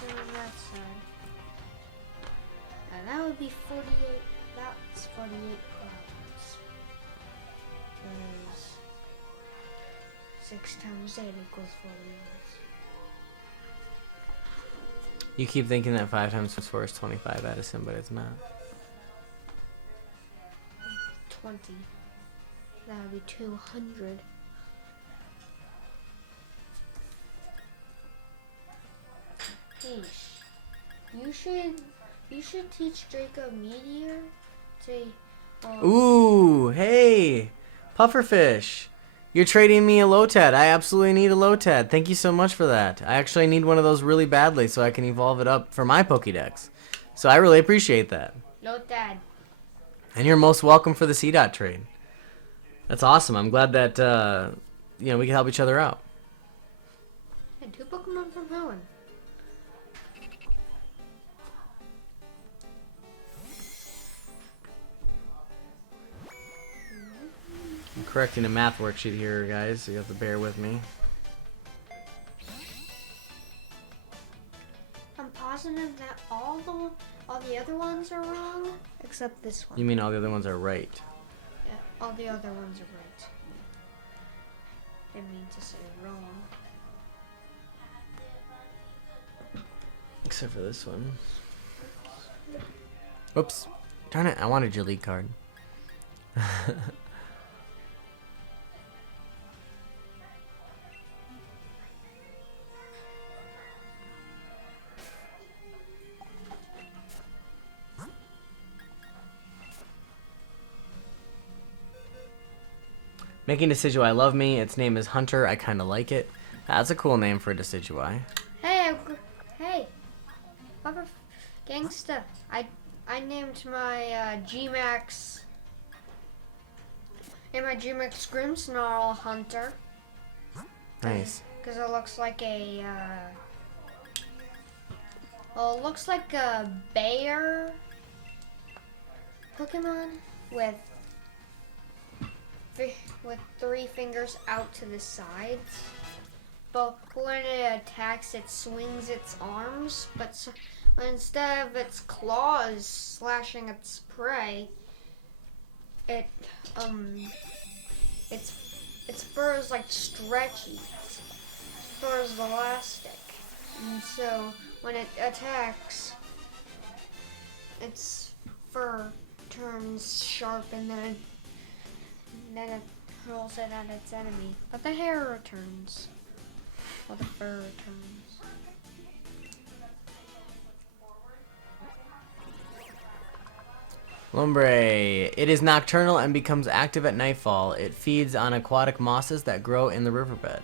On that side. And that would be 48. That's 48 problems. Because 6 times 8 equals 48. You keep thinking that 5 times 4 is 25, Edison, but it's not. 20. That would be 200. Hey, you should teach Draco Meteor to. Ooh, hey, pufferfish. You're trading me a Lotad. I absolutely need a Lotad. Thank you so much for that. I actually need one of those really badly so I can evolve it up for my Pokedex. So I really appreciate that. No, Dad. And you're most welcome for the C-Dot trade. That's awesome. I'm glad that we can help each other out. And 2 Pokemon from Helen. I'm correcting a math worksheet here, guys, so you have to bear with me. I'm positive that all the other ones are wrong, except this one. You mean all the other ones are right? Yeah, all the other ones are right. I mean to say wrong. Except for this one. Oops. Darn it, I wanted your lead card. Making Decidueye love me. Its name is Hunter. I kind of like it. That's a cool name for a Decidueye. Hey, Papa Gangsta. I named my G-Max. Named my G-Max Grimmsnarl Hunter. Nice. Because it looks like a. Well, it looks like a bear Pokemon with 3 fingers out to the sides. But when it attacks, it swings its arms. But instead of its claws slashing its prey, its fur is like stretchy. Its fur is elastic, and so when it attacks, its fur turns sharp and then it hurls it at its enemy. But the hair returns. Or the fur returns. Lombre. It is nocturnal and becomes active at nightfall. It feeds on aquatic mosses that grow in the riverbed.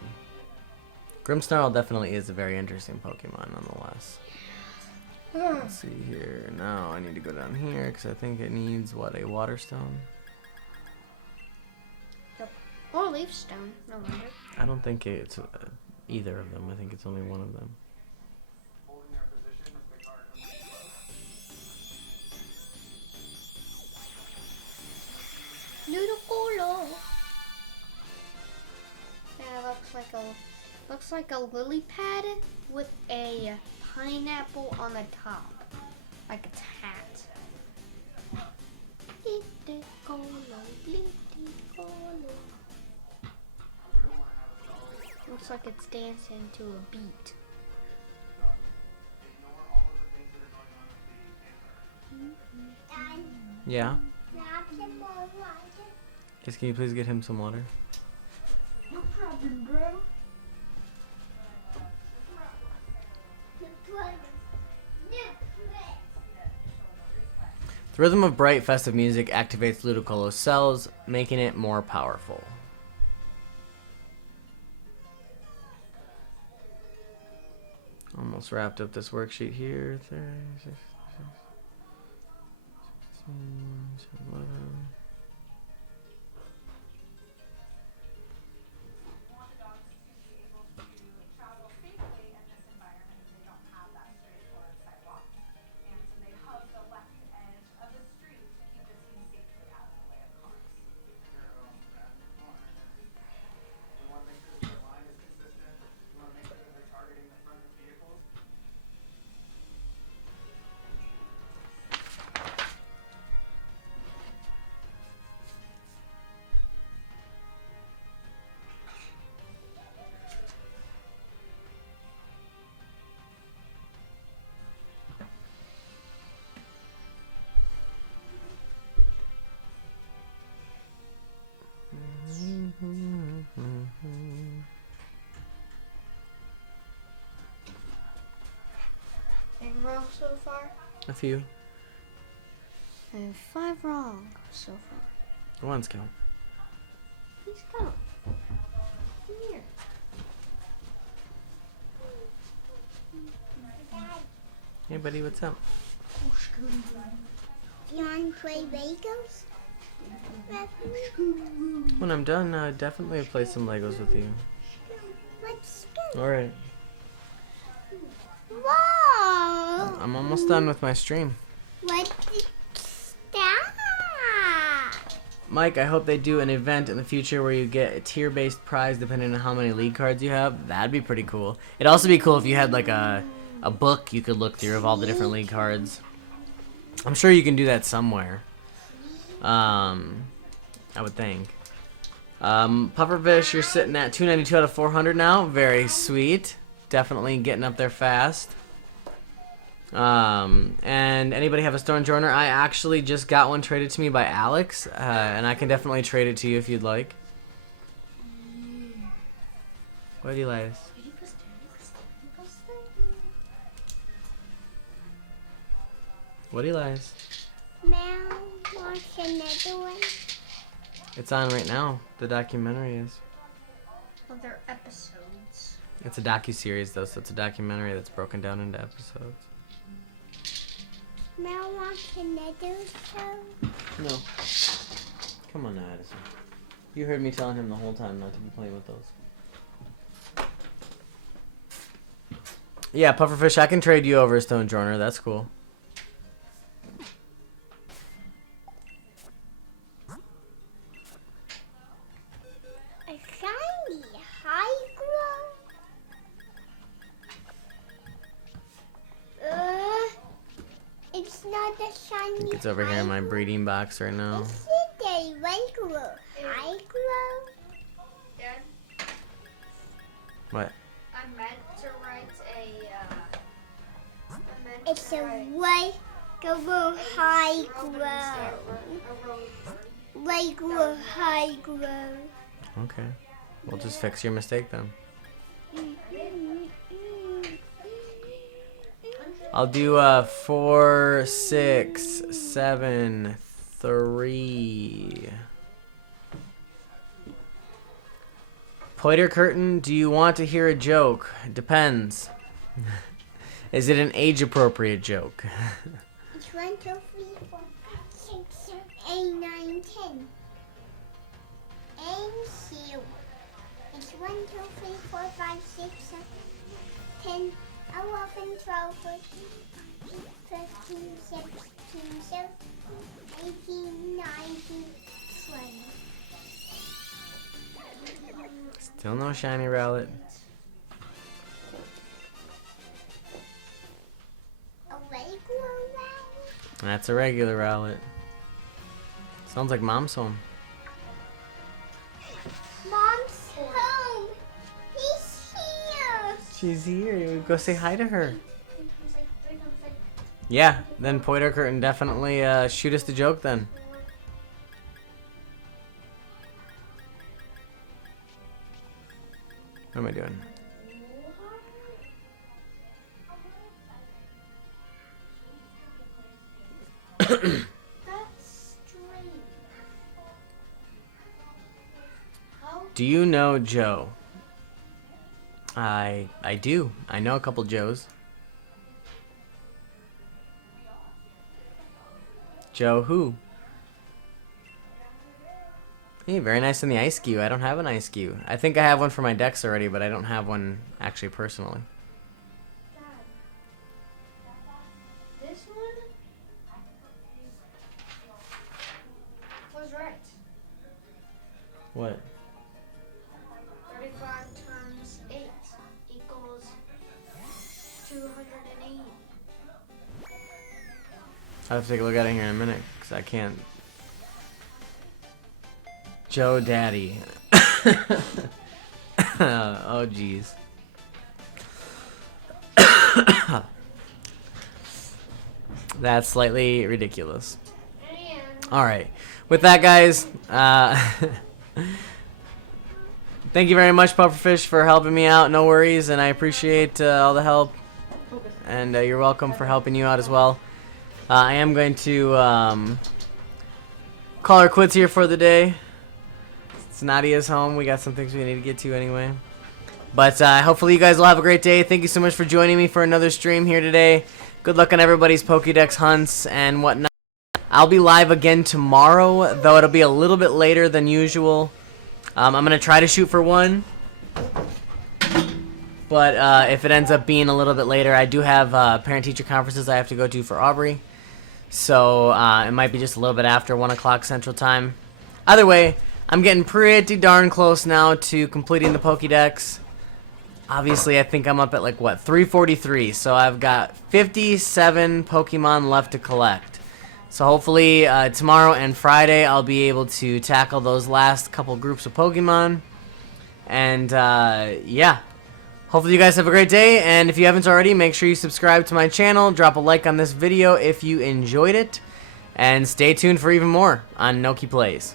Grimmsnarl definitely is a very interesting Pokemon nonetheless. Let's see here. Now I need to go down here because I think it needs, what, a water stone? Yep. Or leaf stone, no wonder. I don't think it's either of them. I think it's only one of them. Ludicolo. Yeah, looks like a lily pad with a pineapple on the top, like its hat. Ludicolo, Ludicolo. Looks like it's dancing to a beat. Yeah? Just can you please get him some water? No problem, bro. The rhythm of bright, festive music activates Ludicolo's cells, making it more powerful. Almost wrapped up this worksheet here. 36, 16, 11. And wrong so far? A few. I have 5 wrong so far. One's count. Please come. Come here. Hey buddy, what's up? You want to play Legos? When I'm done, definitely play some Legos with you. Let's go. Alright. Whoa! I'm almost done with my stream. Let's stop. Mike, I hope they do an event in the future where you get a tier-based prize depending on how many league cards you have. That'd be pretty cool. It'd also be cool if you had like a book you could look through of all the different league cards. I'm sure you can do that somewhere. I would think. Pufferfish, you're sitting at 292 out of 400 now. Very sweet. Definitely getting up there fast. And anybody have a Stone Joiner? I actually just got one traded to me by Alex, and I can definitely trade it to you if you'd like. What do you like? What do you like? Mel, watch another one. It's on right now. The documentary is. Other episodes. It's a docu-series though, so it's a documentary that's broken down into episodes. Mel, watch another show. No. Come on now, Addison. You heard me telling him the whole time not to be playing with those. Yeah, Pufferfish, I can trade you over a Stone Joiner. That's cool. A shiny high grow. It's not a I shiny. think it's over here in my high breeding box right now. grow. It's a regular high grow. Dad, What? I meant to write It's a regular high ground. Regular high ground. Okay. We'll just fix your mistake then. I'll do 4, 6, 7, 3. Pointer curtain, do you want to hear a joke? Depends. Is it an age-appropriate joke? It's 1, 2, 3, 4, 5, 6, 7, 8, 9, 10. And here. It's 1, 2, 3, 4, 5, 6, 7, 10, 11, 12, 13, 15, 16, 17, 18, 19, 20. Still no shiny rowlet. A regular round? That's a regular rowlet. Sounds like Mom's home. Mom's home. He's here. She's here. Go say hi to her. Yeah, then Pointer Curtain definitely shoot us the joke then. What am I doing? That's strange. How? Do you know Joe? I do. I know a couple Joes. Joe who? Hey, very nice in the ice cube. I don't have an ice cube. I think I have one for my decks already, but I don't have one actually personally. This one was right. What? 35 times 8 equals 280. I'll have to take a look at it here in a minute, because I can't. Joe Daddy. Oh, jeez. That's slightly ridiculous. And Alright. With that, guys, thank you very much, Pufferfish, for helping me out. No worries, and I appreciate all the help. And you're welcome for helping you out as well. I am going to call her quits here for the day. It's Nadia's home. We got some things we need to get to anyway. But hopefully you guys will have a great day. Thank you so much for joining me for another stream here today. Good luck on everybody's Pokedex hunts and whatnot. I'll be live again tomorrow, though it'll be a little bit later than usual. I'm going to try to shoot for 1. But if it ends up being a little bit later, I do have parent-teacher conferences I have to go to for Aubrey. So it might be just a little bit after 1 o'clock Central Time. Either way, I'm getting pretty darn close now to completing the Pokedex. Obviously, I think I'm up at like, what, 343. So I've got 57 Pokemon left to collect. So hopefully tomorrow and Friday I'll be able to tackle those last couple groups of Pokemon. And yeah. Hopefully you guys have a great day, and if you haven't already, make sure you subscribe to my channel, drop a like on this video if you enjoyed it, and stay tuned for even more on Noki Plays.